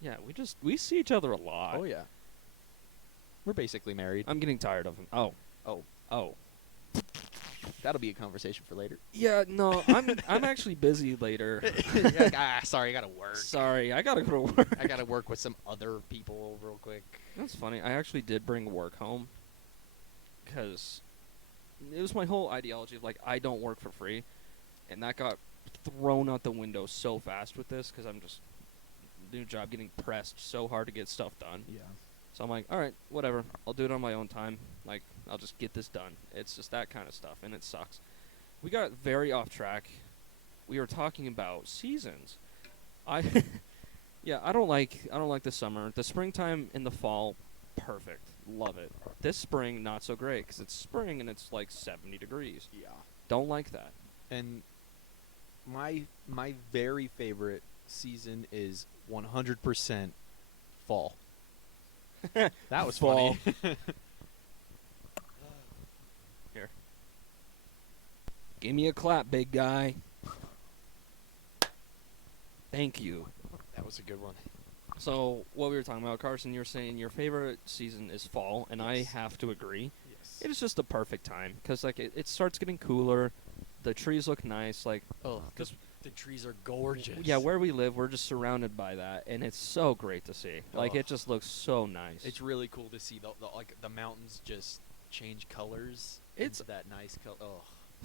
yeah, we see each other a lot. Oh yeah. We're basically married. I'm getting tired of him. Oh. That'll be a conversation for later. Yeah, no, I'm actually busy later. Sorry, I gotta work. Sorry, I gotta go to work. I gotta work with some other people real quick. That's funny. I actually did bring work home because it was my whole ideology of, like, I don't work for free. And that got thrown out the window so fast with this because I'm just, new job, getting pressed so hard to get stuff done. Yeah. So I'm like, all right, whatever. I'll do it on my own time. Like, I'll just get this done. It's just that kind of stuff, and it sucks. We got very off track. We were talking about seasons. Yeah, I don't like the summer. The springtime and the fall, perfect. Love it. This spring, not so great because it's spring and it's like 70 degrees. Yeah. Don't like that. And my very favorite season is 100% fall. That was Fall. funny. Here. Give me a clap, big guy. Thank you. That was a good one. So, what we were talking about, Carson, you were saying your favorite season is fall, and I Yes. have to agree. Yes. It is just the perfect time because, like, it starts getting cooler. The trees look nice. Like, Oh, The trees are gorgeous. Yeah, where we live, we're just surrounded by that, and it's so great to see. Like, Ugh. it just looks so nice. It's really cool to see the mountains just change colors. It's- into that nice color. Oh,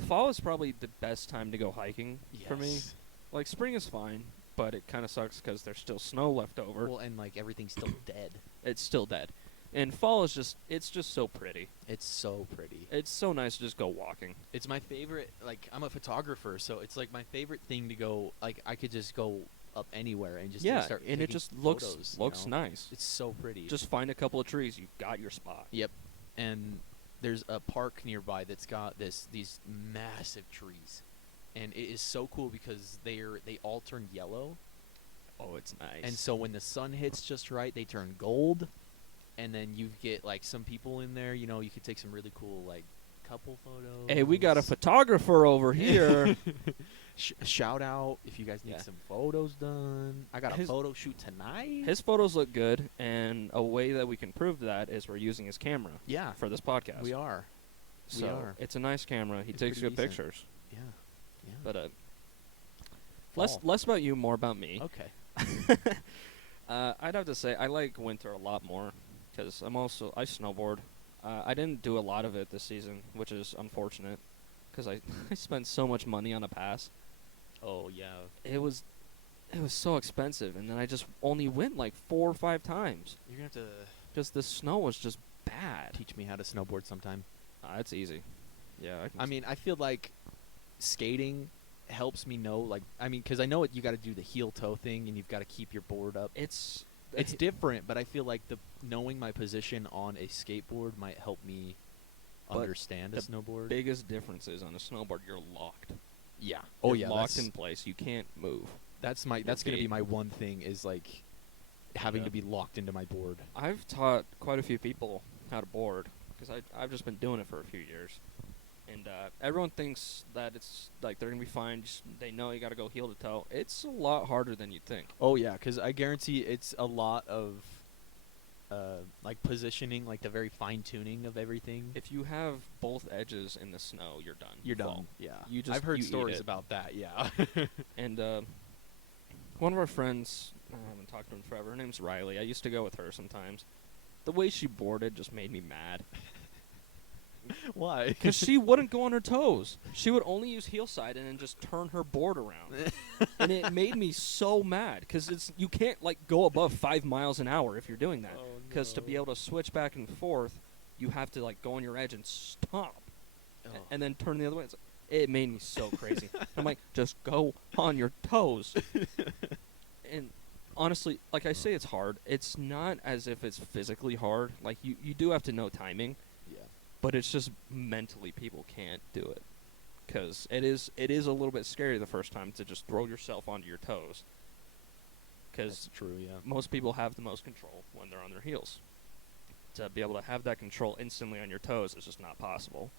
Fall is probably the best time to go hiking for me. yes. Like, spring is fine, but it kind of sucks because there's still snow left over. Well, and like everything's still dead. It's still dead. And fall is it's just so pretty. It's so pretty. It's so nice to just go walking. It's my favorite. Like, I'm a photographer, so it's like my favorite thing to go. Like, I could just go up anywhere and just Yeah, start and it taking just looks photos, you know? nice. It's so pretty. Just find a couple of trees, you got your spot. Yep. And there's a park nearby that's got these massive trees, and it is so cool because they all turn yellow, Oh, it's nice. and so when the sun hits just right, they turn gold, and then you get like some people in there. You know, you could take some really cool like couple photos. hey, we got a photographer over here. Shout out if you guys need Yeah. some photos done. I got a His- photo shoot tonight. His photos look good, and a way that we can prove that is we're using his camera Yeah, for this podcast. we are. We So are. it's a nice camera. He It's takes pretty good decent. pictures. Yeah. Yeah. But Fall. less about you, more about me. Okay. I'd have to say I like winter a lot more because I snowboard. I didn't do a lot of it this season, which is unfortunate because I I spent so much money on a pass. Oh yeah. It was so expensive, and then I just only went like 4 or 5 times. You're gonna have to Because the snow was just bad. teach me how to snowboard sometime. It's easy. Yeah, I mean, I feel like skating helps me know, like, I mean, because I know you got to do the heel toe thing, and you've got to keep your board up. it's It's different, but I feel like knowing my position on a skateboard might help me But understand a the snowboard. biggest difference is on a snowboard you're locked. Yeah. Oh You're yeah. locked that's in place. You can't move. that's my your that's gonna be gait. my one thing is like having Yeah. to be locked into my board. I've taught quite a few people how to board because I've just been doing it for a few years, and everyone thinks that it's like they're gonna be fine. Just, they know you got to go heel to toe. It's a lot harder than you think. Oh yeah, because I guarantee it's a lot of like positioning, like the very fine tuning of everything. If you have both edges in the snow, you're done. You're Fall. done. Yeah. You just- I've heard you eat stories it. about that. Yeah. And one of our friends, I haven't talked to him forever. Her name's Riley. I used to go with her sometimes. The way she boarded just made me mad. Why? Because she wouldn't go on her toes. She would only use heel side and then just turn her board around. And it made me so mad because you can't like go above 5 miles an hour if you're doing that. Because to be able to switch back and forth, you have to like go on your edge and stop, and then turn the other way. It made me so crazy. I'm like, just go on your toes. And honestly, like I say, it's hard. It's not as if it's physically hard. Like you do have to know timing. Yeah. But it's just mentally people can't do it because it is a little bit scary the first time to just throw yourself onto your toes because That's true. Yeah. most people have the most control when they're on their heels. To be able to have that control instantly on your toes is just not possible.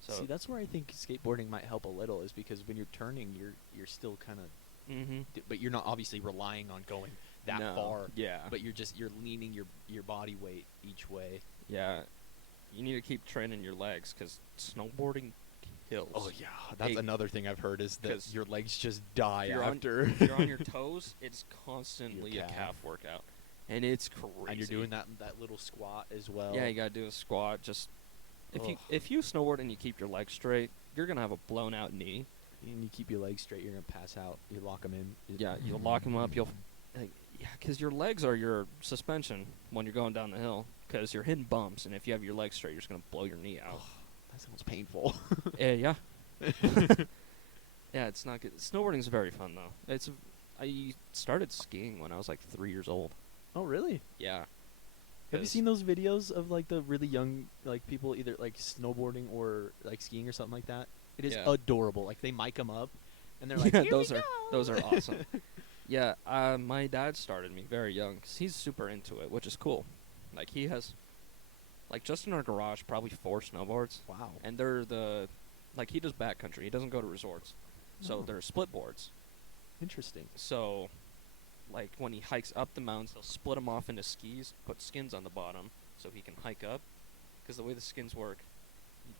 So See, that's where I think skateboarding might help a little, is because when you're turning, you're still kind of, mm-hmm. but you're not obviously relying on going that far. Yeah, But you're leaning your body weight each way. yeah, you need to keep training your legs because snowboarding kills. Oh yeah, that's Hey, another thing I've heard is that 'cause your legs just die you're on- after. If you're on your toes, it's constantly Your a calf. calf workout, and it's crazy. and you're doing that little squat as well. Yeah, you gotta do a squat. Just Ugh. if you snowboard and you keep your legs straight, you're gonna have a blown out knee. And you keep your legs straight, you're gonna pass out. You lock them in. Yeah, you'll lock them up. Because your legs are your suspension when you're going down the hill. Because you're hitting bumps, and if you have your legs straight, you're just gonna blow your knee out. That sounds painful. Yeah. Yeah, it's not good. Snowboarding is very fun though. I started skiing when I was like 3 years old. Oh really? Yeah. Have you 'Cause- seen those videos of like the really young like people either like snowboarding or like skiing or something like that? It is Yeah. adorable. Like they mic them up, and they're like, Yeah, "Here those we are go." those are awesome. Yeah, my dad started me very young because he's super into it, which is cool. Like he has, like just in our garage, probably 4 snowboards, Wow. and they're like he does backcountry. He doesn't go to resorts, so Oh. they're split boards. Interesting. So, like when he hikes up the mountains, they'll split them off into skis, put skins on the bottom, so he can hike up. Because the way the skins work,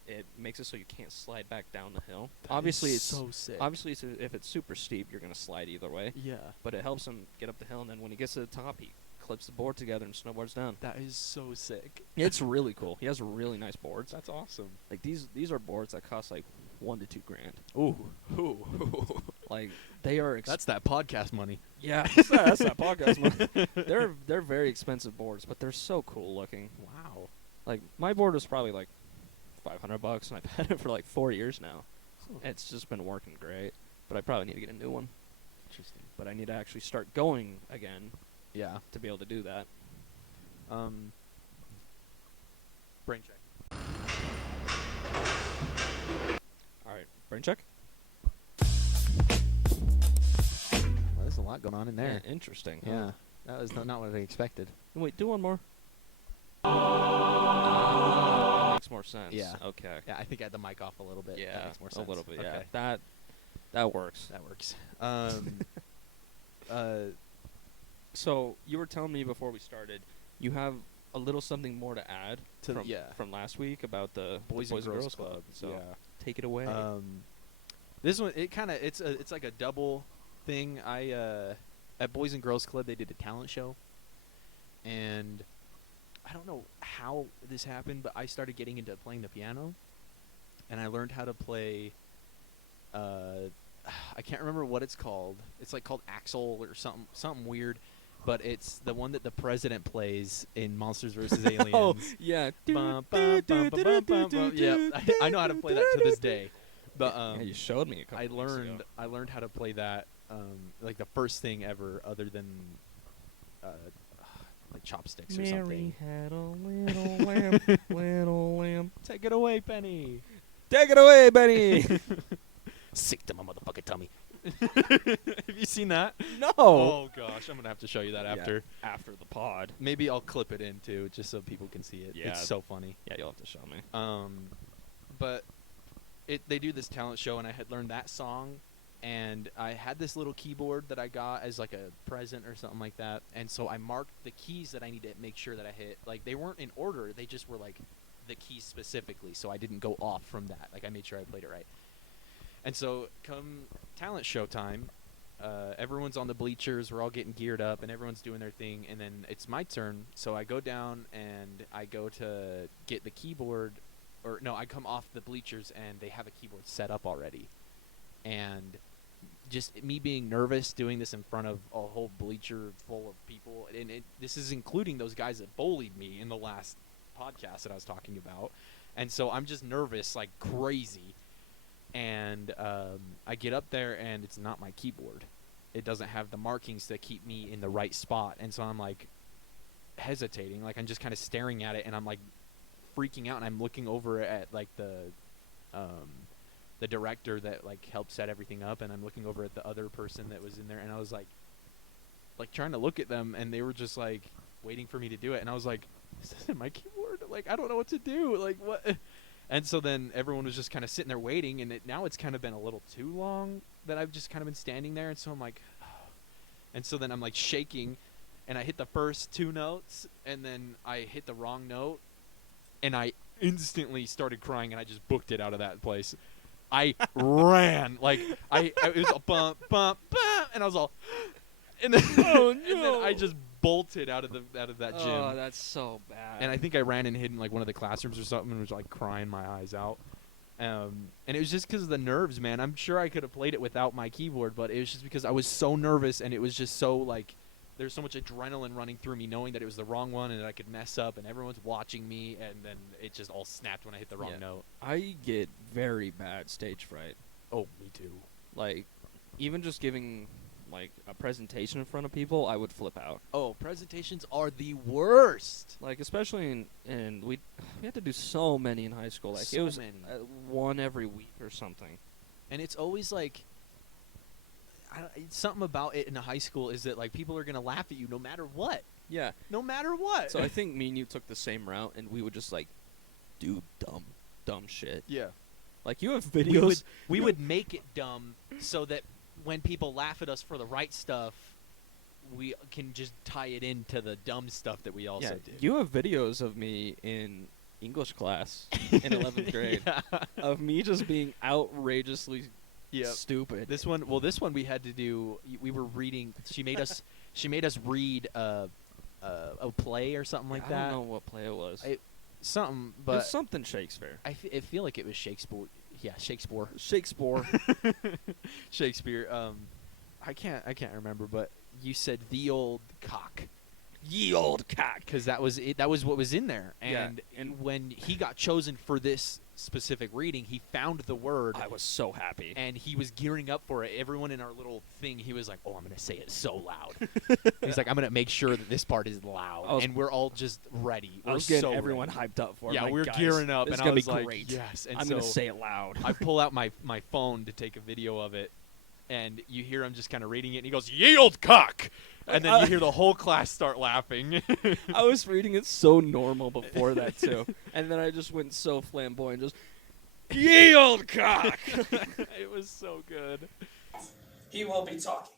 it makes it so you can't slide back down the hill. Obviously, it's so sick. obviously if it's super steep, you're gonna slide either way. Yeah, But it helps him get up the hill, and then when he gets to the top, he clips the board together and snowboards down. that is so sick. It's really cool. He has really nice boards. That's awesome. Like these are boards that cost like $1 to $2 grand. Ooh. Like they are. That's that podcast money. yeah. That's that podcast one. They're very expensive boards, but they're so cool looking. Wow. Like my board was probably like $500, and I've had it for like 4 years now. It's just been working great, but I probably need to get a new one. Interesting. But I need to actually start going again Yeah. to be able to do that. Brain check. All right, brain check. Well, there's a lot going on in there. Yeah, interesting. huh? Yeah. That was not what I expected. Wait, do one more. That makes more sense. Yeah. Okay. Yeah, I think I had the mic off a little bit. Yeah. That makes more sense. A little bit. Yeah. Okay. That works. That works. So you were telling me before we started, you have a little something more to add from last week about the Boys and Girls Club. So yeah. take it away. This one, it's like a double thing. At Boys and Girls Club, they did a talent show, and I don't know how this happened, but I started getting into playing the piano, and I learned how to play. I can't remember what it's called. It's like called Axel or something weird, but it's the one that the president plays in Monsters vs. Aliens. Oh yeah. Bum, bum, bum, bum, bum, bum, bum. Yeah, I know how to play that to this day. But yeah, you showed me a couple I weeks ago. learned how to play that like the first thing ever other than like chopsticks or something. had a little little lamb. Take it away, Penny. Take it away, Benny. Sick to my motherfucking tummy. Have you seen that? No. Oh gosh, I'm gonna have to show you that Yeah, after. after the pod. Maybe I'll clip it in too, just so people can see it. Yeah. It's so funny. Yeah, you'll have to show me. But they do this talent show, and I had learned that song, and I had this little keyboard that I got as like a present or something like that, and so I marked the keys that I need to make sure that I hit. Like they weren't in order; they just were like the keys specifically, so I didn't go off from that. Like I made sure I played it right. And so come talent show time, everyone's on the bleachers, we're all getting geared up, and everyone's doing their thing, and then it's my turn, so I go down and I go to get the keyboard, or no, I come off the bleachers and they have a keyboard set up already. And just me being nervous doing this in front of a whole bleacher full of people, and this is including those guys that bullied me in the last podcast that I was talking about, and so I'm just nervous like crazy. And I get up there, and it's not my keyboard. It doesn't have the markings to keep me in the right spot. And so I'm, like, hesitating. Like, I'm just kind of staring at it, and I'm, like, freaking out. And I'm looking over at, like, the director that, like, helped set everything up. And I'm looking over at the other person that was in there. And I was, like trying to look at them, and they were just, like, waiting for me to do it. And I was, like, this isn't my keyboard. Like, I don't know what to do. Like, what? And so then everyone was just kind of sitting there waiting, and now it's kind of been a little too long that I've just kind of been standing there, and so I'm like, oh. And so then I'm like shaking, and I hit the first two notes, and then I hit the wrong note, and I instantly started crying, and I just booked it out of that place. I ran, like, it was a bump, bump, bump, and I was all, and then, Oh, and then no. I just bolted out of that gym. Oh, that's so bad. And I think I ran and hid in like one of the classrooms or something and was like crying my eyes out. And it was just because of the nerves, man. I'm sure I could have played it without my keyboard, but it was just because I was so nervous, and it was just so like there's so much adrenaline running through me, knowing that it was the wrong one and that I could mess up, and everyone's watching me, and then it just all snapped when I hit the wrong note. I get very bad stage fright. Oh, me too. Like, even just giving like a presentation in front of people, I would flip out. Oh, presentations are the worst. Like, especially in we had to do so many in high school. Like, So it was many. one every week or something. And it's always like, something about it in high school is that like people are gonna laugh at you no matter what. Yeah. No matter what. So I think me and you took the same route, and we would just like do dumb shit. yeah. Like, you have videos. We would make it dumb so that when people laugh at us for the right stuff, we can just tie it into the dumb stuff that we also did. You have videos of me in English class in 11th grade Yeah. of me just being outrageously Yep. stupid. This one we had to do. We were reading. She made us. She made us read a play or something like I that. don't know what play it was. Something, It but was something Shakespeare. I feel like it was Shakespeare. Yeah, Shakespeare. Shakespeare. Shakespeare. I can't remember, but you said the old cock. Ye old cock. Because that was it. That was what was in there. Yeah, And, and- when he got chosen for this specific reading, he found the word, I was so happy. and he was gearing up for it. Everyone in our little thing, he was like, "Oh, I'm gonna say it so loud." He's like, "I'm gonna make sure that this part is loud," I was- and we're all just ready. I We're was getting so everyone ready. hyped up for it. Yeah, Like, we're guys, gearing up, this and is I gonna was be like, great. "Yes." And I'm so gonna say it loud. I pull out my phone to take a video of it, and you hear him just kind of reading it, and he goes, "Ye old cock," and then you hear the whole class start laughing. I was reading it so normal before that too, and then I just went so flamboyant, just ye old cock. It was so good. He will be talking.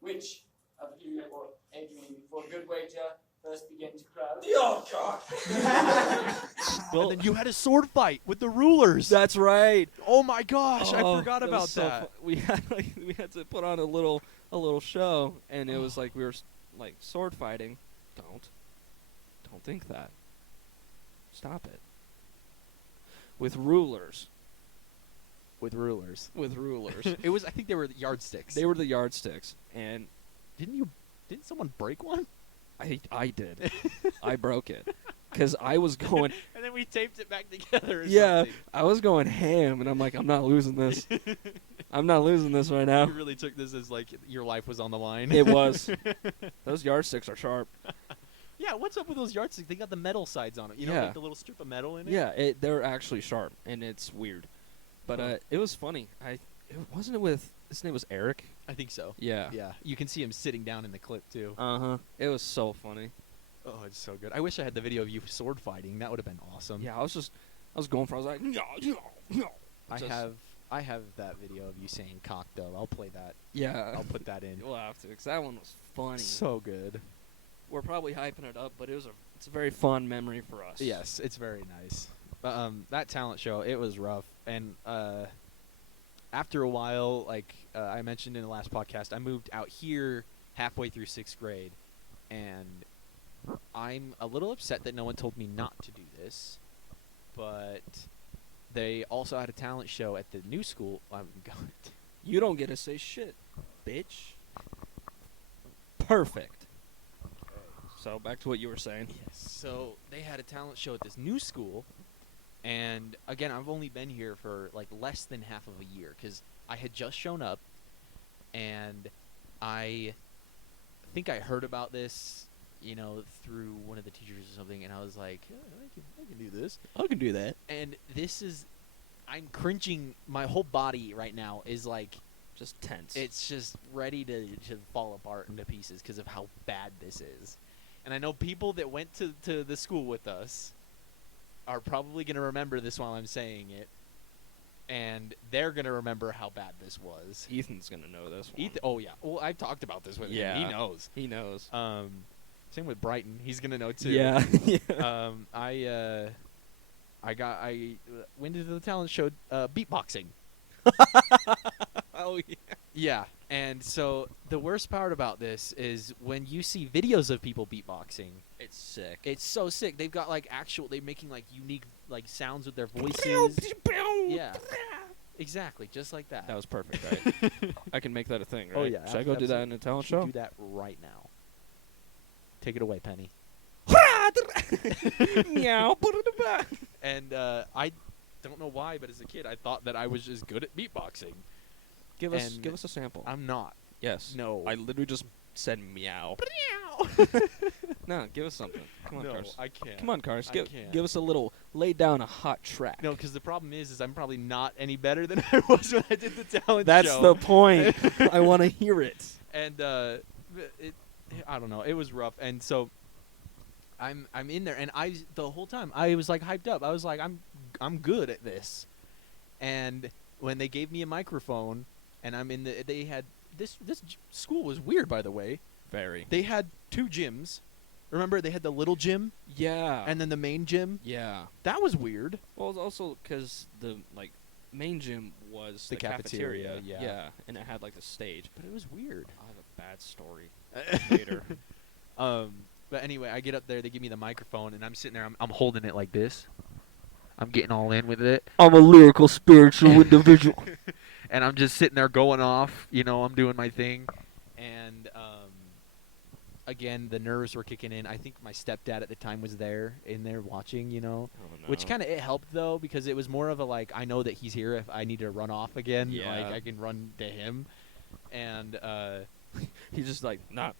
Which of you or Adrian, for a good wager, first begin to crowd? The old cock! And then you had a sword fight with the rulers. That's right. Oh my gosh, I Oh, forgot was about so that. fu- we had to put on a little show, and it was like we were like sword fighting. Don't think that. Stop it. With rulers. With rulers. With rulers. It was. I think they were yardsticks. They were the yardsticks, and Didn't someone break one? I did. I broke it because I was going. And then we taped it back together. Or Yeah, something. I was going ham, and I'm like, I'm not losing this. I'm not losing this right now. You really took this as like your life was on the line. It was. Those yardsticks are sharp. Yeah, what's up with those yardsticks? They got the metal sides on it. You know, Yeah. like the little strip of metal in it. Yeah, they're actually sharp, and it's weird. But Huh. it was funny. Wasn't it with his name was Eric? I think so. Yeah. Yeah, you can see him sitting down in the clip too. Uh-huh. It was so funny. Oh, it's so good. I wish I had the video of you sword fighting. That would have been awesome. Yeah, I was going for. I was like, no. I Just- have that video of you saying cock though. I'll play that. Yeah. I'll put that in. We'll have to, because that one was funny. So good. We're probably hyping it up, but it's a very fond memory for us. Yes, it's very nice. But that talent show, it was rough. And after a while, like I mentioned in the last podcast, I moved out here halfway through 6th grade, and I'm a little upset that no one told me not to do this. But they also had a talent show at the new school I'm going to. You don't get to say shit, bitch. Perfect. So back to what you were saying. Yes. So they had a talent show at this new school, and again, I've only been here for like less than half of a year because I had just shown up, and I think I heard about this, you know, through one of the teachers or something, and I was like, yeah, I can do this. I can do that. And this is, I'm cringing. My whole body right now is like, Just tense. it's just ready to fall apart into pieces because of how bad this is. And I know people that went to the school with us are probably going to remember this while I'm saying it. And they're going to remember how bad this was. Ethan's gonna know this one. Oh, yeah. Well, I've talked about this with him. Yeah. He knows. He knows. Same with Brighton. He's going to know, too. Yeah. I went into the talent show beatboxing. Oh yeah. Yeah, and so the worst part about this is when you see videos of people beatboxing, It's sick. it's so sick. They've got like they're making like unique like sounds with their voices. Yeah, exactly, just like that. That was perfect, right? I can make that a thing, right? Oh yeah. Should I go do that in a talent should show? do that right now. Take it away, Penny. Meow. Put it back. And I don't know why, but as a kid, I thought that I was just good at beatboxing. Give us And a sample. I'm not. Yes. No. I literally just said meow. No, give us something. Come on, No, Cars. I can't. Come on, Cars. I Give can't. us a little. Lay down a hot track. No, because the problem is I'm probably not any better than I was when I did the talent That's show. the point. I want to hear it. And I don't know. It was rough. And so I'm in there, and the whole time I was like hyped up. I was like, I'm good at this. And when they gave me a microphone, and they had this school was weird, by the way. Very. They had 2 gyms, Remember they had the little gym Yeah. and then the main gym. yeah. That was weird. Well, it's also because the main gym was The cafeteria, yeah. and it had like the stage. But it was weird. I have a bad story later. But anyway, I get up there. They give me the microphone, and I'm sitting there. I'm holding it like this. I'm getting all in with it. I'm a lyrical, spiritual individual. And I'm just sitting there going off. I'm doing my thing. And again, the nerves were kicking in. I think my stepdad at the time was there, in there watching, Oh, no. Which kind of it helped, though, because it was more of a, like, I know that he's here if I need to run off again. Yeah. Like, I can run to him. And He's just like, not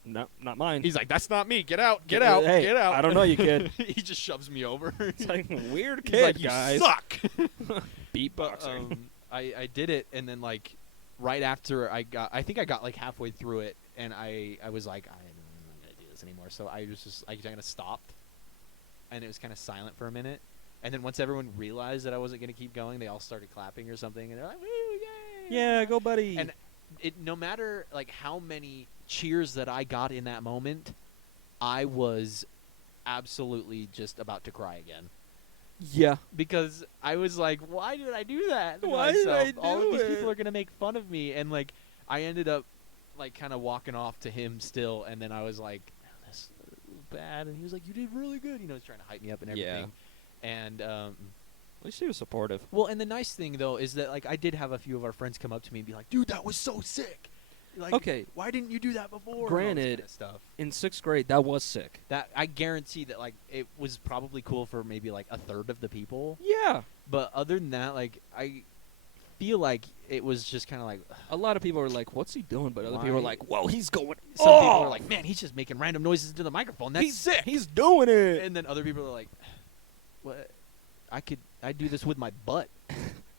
mine. he's like, that's not me. Get out. Get Hey, out. hey, Get out. I don't know you, kid. He just shoves me over. It's like weird He's kid, like, you guys. suck. Beatboxing. I did it, and then, like, right after I think I got, like, halfway through it, and I was like, I'm not going to do this anymore. So I was just, I kind of stopped, and it was kind of silent for a minute. And then once everyone realized that I wasn't going to keep going, they all started clapping or something, and they're like, woo, yay. Yeah, go, buddy. And no matter, like, how many cheers that I got in that moment, I was absolutely just about to cry again. yeah. Because I was like, why did I do that? to Why did I myself? All of do these it? people are going to make fun of me. And, like, I ended up, like, kind of walking off to him still. And then I was like, oh, that's bad. And he was like, you did really good. He's trying to hype me up and everything. And, At least he was supportive. well, and the nice thing, though, is that, like, I did have a few of our friends come up to me and be like, dude, that was so sick. Like, Okay. why didn't you do that before? And all this Granted, kinda stuff. In 6th grade, that was sick. That I guarantee that, like, it was probably cool for maybe, like, a third of the people. Yeah. But other than that, like, I feel like it was just kind of like A lot of people were like, what's he doing? But other people were Why? like, whoa, he's going. some people off. are like, man, he's just making random noises into the microphone. That's he's sick. He's doing it. And then other people are like, what? I do this with my butt.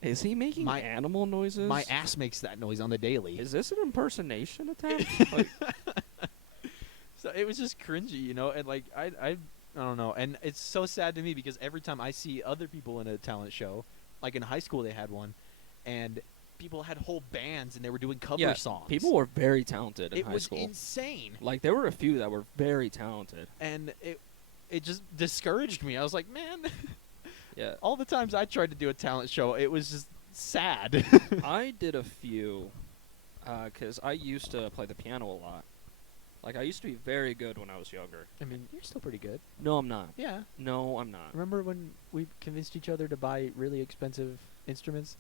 Is he making My- animal noises? My ass makes that noise on the daily. Is this an impersonation attempt? Like, So it was just cringy, and like I don't know, and it's so sad to me because every time I see other people in a talent show, like in high school they had one, and people had whole bands and they were doing cover yeah, songs. people were very talented in it high was school. insane, Like there were a few that were very talented. and it just discouraged me. I was like, man, Yeah. all the times I tried to do a talent show, it was just sad. I did a few, because I used to play the piano a lot. Like I used to be very good when I was younger. I mean, you're still pretty good. No, I'm not. Yeah. No, I'm not. Remember when we convinced each other to buy really expensive instruments?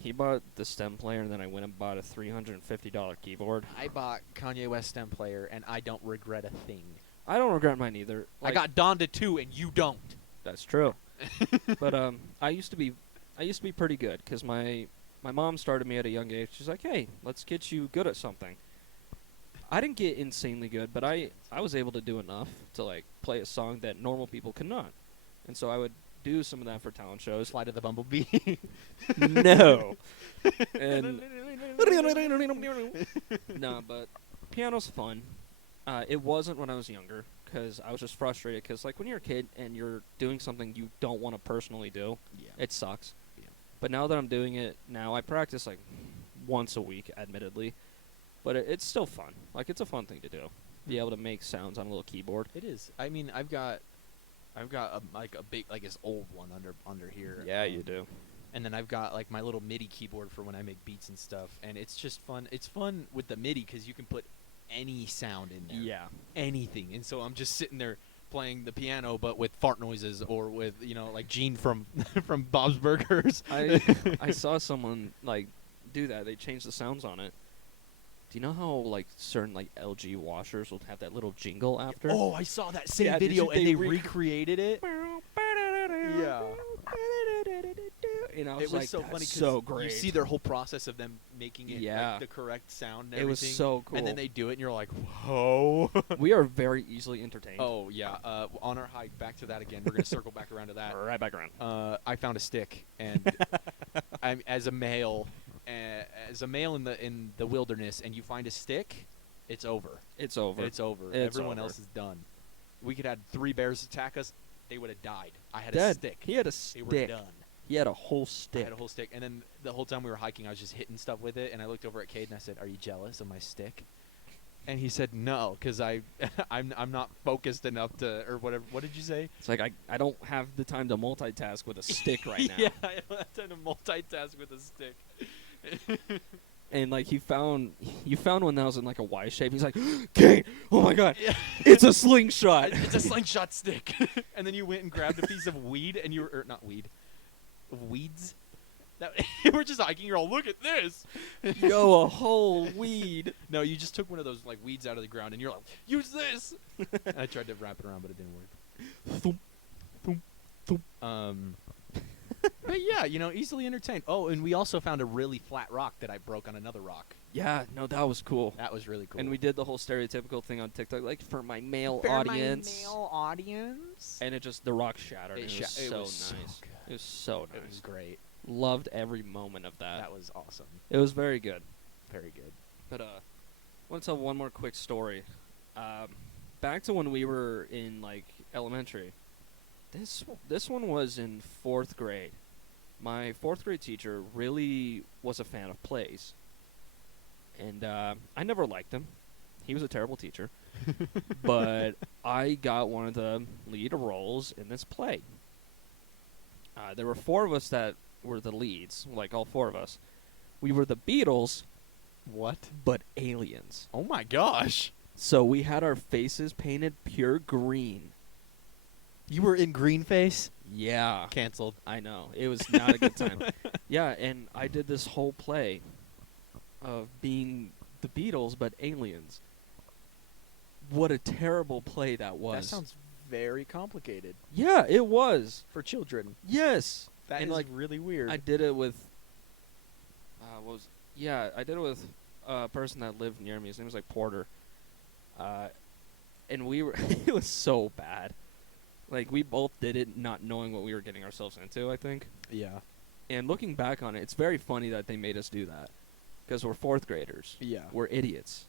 He bought the stem player, and then I went and bought a $350 keyboard. I bought Kanye West stem player, and I don't regret a thing. I don't regret mine either. I got Donda 2, and you don't. That's true. But I used to be pretty good because my mom started me at a young age. She's like, "Hey, let's get you good at something." I didn't get insanely good, but I was able to do enough to like play a song that normal people could not. And so I would do some of that for talent shows. Fly to the Bumblebee. No. And no, but piano's fun. It wasn't when I was younger because I was just frustrated because like when you're a kid and you're doing something you don't want to personally do, Yeah. it sucks. Yeah. But now that I'm doing it now, I practice like once a week, admittedly, but it's still fun. Like it's a fun thing to do. Be able to make sounds on a little keyboard. It is. I mean, I've got a big, like, this old one under here. Yeah, you do. And then I've got like my little MIDI keyboard for when I make beats and stuff. And it's just fun. It's fun with the MIDI because you can put any sound in there. Yeah. Anything. And so I'm just sitting there playing the piano, but with fart noises or with like Gene from from Bob's Burgers. I saw someone like do that. They changed the sounds on it. Do you know how like certain like LG washers will have that little jingle after? Oh, I saw that same Yeah, did video you- and they they rec- recreated it. Yeah. And I was It was like, so "That's funny 'cause so great. you see their whole process of them making it Yeah. like, the correct sound and It was everything. so cool. And then they do it and you're like, whoa. We are very easily entertained. Oh, yeah. On our hike, back to that again. We're going to circle back around to that. Right back around. I found a stick, and I'm as a male in the wilderness, and you find a stick, it's over. It's over. It's over. It's Everyone over. else is done. We could have 3 bears attack us; they would have died. I had a Dead. stick. He had a They were stick. done. He had a whole I stick. had a whole stick, and then the whole time we were hiking, I was just hitting stuff with it, and I looked over at Cade and I said, "Are you jealous of my stick?" And he said no, because I'm not focused enough to, or whatever. What did you say? It's like I don't have the time to multitask with a stick right now. Yeah, I don't have time to multitask with a stick. And like you found one that was in like a Y shape. He's like, Kate, oh my god, Yeah. it's a slingshot. It's a slingshot stick. And then you went and grabbed a piece of weed, and you were, or not weed, weeds. That we're just hiking. You're all, look at this. Yo, a whole weed. No, you just took one of those like weeds out of the ground, and you're like, use this. And I tried to wrap it around, but it didn't work. Thump, thump, thump. But yeah, easily entertained. Oh, and we also found a really flat rock that I broke on another rock. Yeah, no, that was cool. That was really cool. And we did the whole stereotypical thing on TikTok, like for my male For my audience. male audience. And the rock shattered. It It was so was nice. so good. It was so nice. It was great. Loved every moment of that. That was awesome. It was very good. Very good. But I want to tell one more quick story. Back to when we were in like elementary. This one was in 4th grade. My 4th grade teacher really was a fan of plays, and I never liked him. He was a terrible teacher, but I got one of the lead roles in this play. There were 4 of us that were the leads, like all 4 of us. We were the Beatles, What? but aliens. Oh my gosh. So we had our faces painted pure green. You were in green face? Yeah, Canceled. I know. It was not a good time. Yeah, and I did this whole play of being the Beatles, but aliens. What a terrible play that was. That sounds very complicated Yeah, it was. for children. Yes. That And, is like, really weird. I did it with I did it with a person that lived near me. His name was like Porter. And we were it was so bad. Like we both did it not knowing what we were getting ourselves into, I think. Yeah. And looking back on it, it's very funny that they made us do that. Because we're 4th graders. Yeah. We're idiots.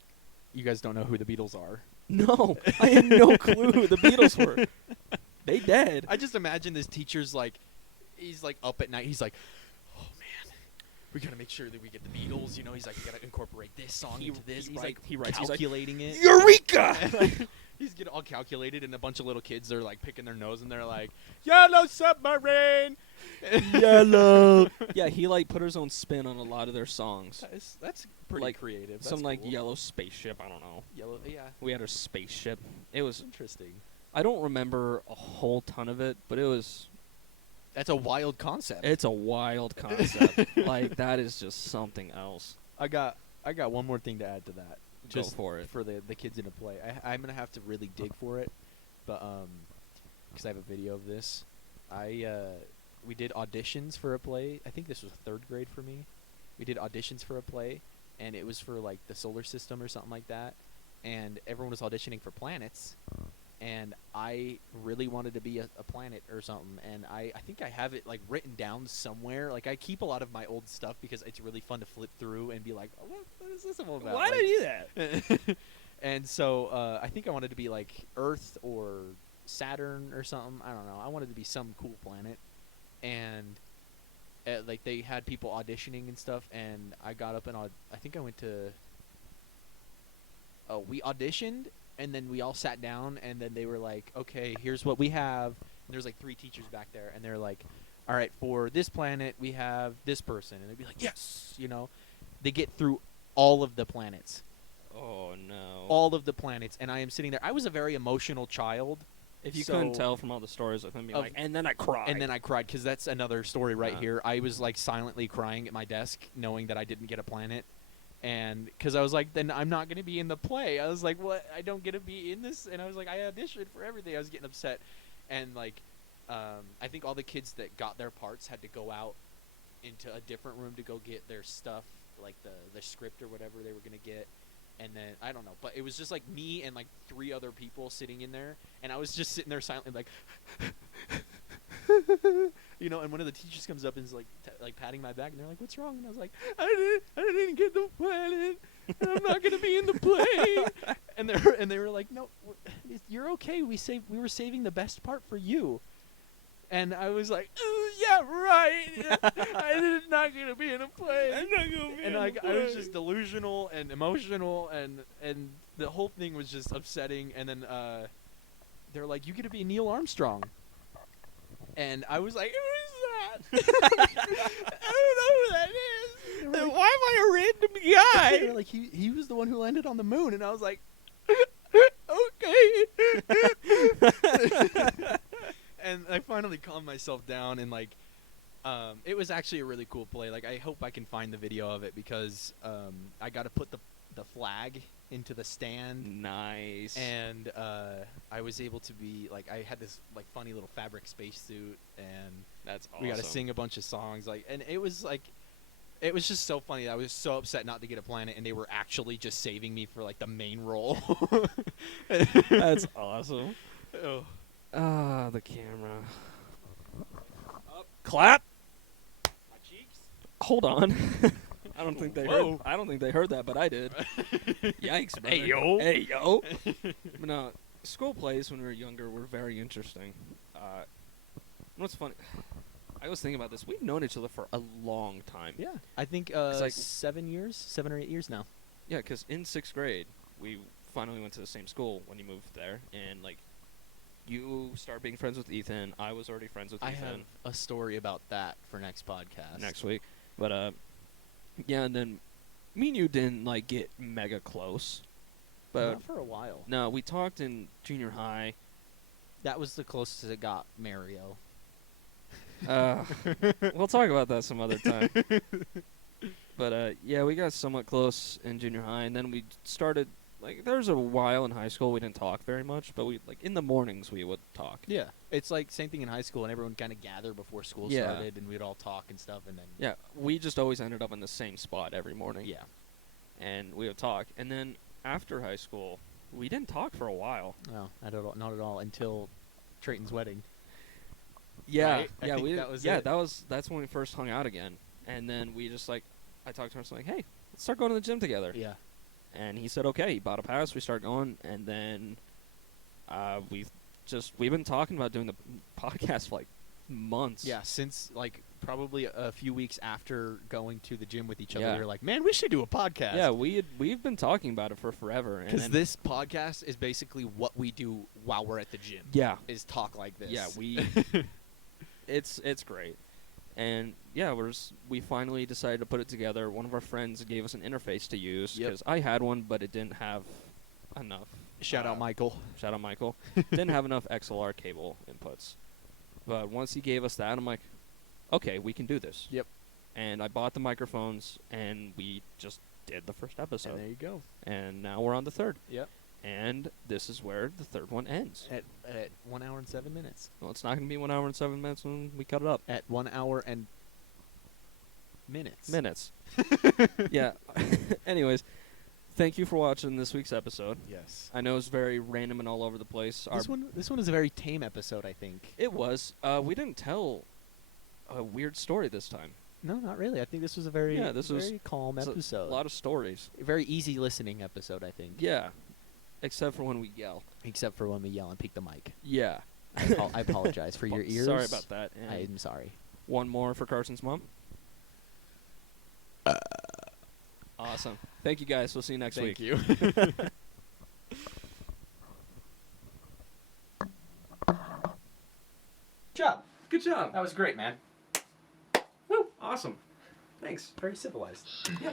You guys don't know who the Beatles are. No, I had no clue who the Beatles were. They dead. I just imagine this teacher's like, he's like up at night. He's like, oh man, we gotta make sure that we get the Beatles. He's like, we gotta incorporate this song into this. He's like he writes. He's like, calculating it. Eureka! He's getting all calculated, and a bunch of little kids are like picking their nose, and they're like, "Yellow submarine." Yellow. Yeah, he like put his own spin on a lot of their songs. That's pretty Like, creative. That's Some like cool. yellow spaceship. I don't know. Yellow. Yeah. We had our spaceship. It was. Interesting. I don't remember a whole ton of it, but it was. That's a wild concept. It's a wild concept. Like that is just something else. I got one more thing to add to that. Go Just for it. for the kids in a play. I'm gonna have to really dig for it, but because I have a video of this. We did auditions for a play. I think this was 3rd grade for me. We did auditions for a play, and it was for like the solar system or something like that. And everyone was auditioning for planets, and I really wanted to be a planet or something. And I think I have it like written down somewhere. Like I keep a lot of my old stuff because it's really fun to flip through and be like, oh, what is this all about? Why Like, did I do that? And so I think I wanted to be like Earth or Saturn or something. I don't know. I wanted to be some cool planet, and like they had people auditioning and stuff. And I got up and I think I went to. Oh, we auditioned, and then we all sat down, and then they were like, "Okay, here's what we have." And there's like 3 teachers back there, and they're like, "All right, for this planet, we have this person," and they'd be like, "Yes," They get through all of the planets. Oh no. All of the planets, and I am sitting there. I was a very emotional child. If you so- couldn't tell from all the stories of him being Of- like, and then I cried. And then I cried because that's another story right Yeah. here. I was like silently crying at my desk, knowing that I didn't get a planet, and because I was like, then I'm not gonna be in the play. I was like, what? I don't get to be in this, and I was like, I auditioned for everything. I was getting upset, and like, I think all the kids that got their parts had to go out into a different room to go get their stuff, like the script or whatever they were gonna get. And then I don't know, but it was just like me and like 3 other people sitting in there, and I was just sitting there silently, like, And one of the teachers comes up and is like, like patting my back, and they're like, "What's wrong?" And I was like, "I didn't get the planet, and I'm not gonna be in the play." and they were like, "No, you're okay. We were saving the best part for you." And I was like, yeah, right. I'm not gonna be in a play. I'm not gonna be And in a like I was play. just delusional and emotional, and the whole thing was just upsetting. And then they're like, you get to be Neil Armstrong, and I was like, who is that? I don't know who that is. They were like, Why am I a random they guy? were like, he was the one who landed on the moon, and I was like, okay. And I finally calmed myself down, and like, it was actually a really cool play. Like, I hope I can find the video of it, because I got to put the flag into the stand, Nice. and I was able to be like, I had this like funny little fabric spacesuit, and That's awesome. we got to sing a bunch of songs, like, and it was like, it was just so funny. I was so upset not to get a planet, and they were actually just saving me for like the main role. That's awesome. Oh. Ah, the camera. Clap. My cheeks. Hold on. I don't think they heard. Whoa. I don't think they heard that, but I did. Yikes, brother. Hey, yo. Hey yo. But no, school plays when we were younger were very interesting. What's funny? I was thinking about this. We've known each other for a long time. Yeah, I think like- 7 or 8 years now. Yeah, because in 6th grade, we finally went to the same school when you moved there, and like, you started being friends with Ethan. I was already friends with I Ethan. have a story about that for next podcast. Next week. But yeah, and then me and you didn't like get mega close. But Not for a while. no, we talked in junior high. That was the closest it got, Mario. We'll talk about that some other time. But yeah, we got somewhat close in junior high, and then we started like there was a while in high school we didn't talk very much, but we like in the mornings we would talk. Yeah, it's like same thing in high school, and everyone kind of gathered before school Yeah. started, and we'd all talk and stuff, and then Yeah, we just always ended up in the same spot every morning. yeah. And we would talk, and then after high school, we didn't talk for a while. No, not at all until Trayton's wedding. Yeah, Right? I yeah, think we that was yeah, it. that's when we first hung out again, and then we just like I talked to him, I was like, hey, let's start going to the gym together. Yeah. And he said okay. He bought a pass. We started going, and then we've been talking about doing the podcast for like months. Yeah, since like probably a few weeks after going to the gym with each other, Yeah. we were like, man, we should do a podcast. Yeah, we've been talking about it for forever. And because then- this podcast is basically what we do while we're at the gym. yeah, Is talk like this. yeah, it's great. And yeah, we finally decided to put it together. One of our friends gave us an interface to use Yep. because I had one, but it didn't have enough. Shout out Michael. Shout out Michael. Didn't have enough XLR cable inputs. But once he gave us that, I'm like, okay, we can do this. Yep. And I bought the microphones, and we just did the first episode. And there you go. And now we're on the third. Yep. And this is where the third one ends. At 1 hour and 7 minutes. Well, it's not going to be 1 hour and 7 minutes when we cut it up. At 1 hour and minutes. Minutes. Yeah. Anyways, thank you for watching this week's episode. Yes. I know it's very random and all over the place. This one is a very tame episode, I think. It was. We didn't tell a weird story this time. No, not really. I think this was a very this was- very calm It's episode. A lot of stories. A very easy listening episode, I think. Yeah. Except for when we yell. Except for when we yell and peek the mic. Yeah. I apologize for your ears. Sorry about that. And I'm sorry. one more for Carson's mom. Awesome. Thank you guys. We'll see you next week. Thank you. job. Good job. That was great, man. Woo. Awesome. Thanks. Very civilized. Yeah.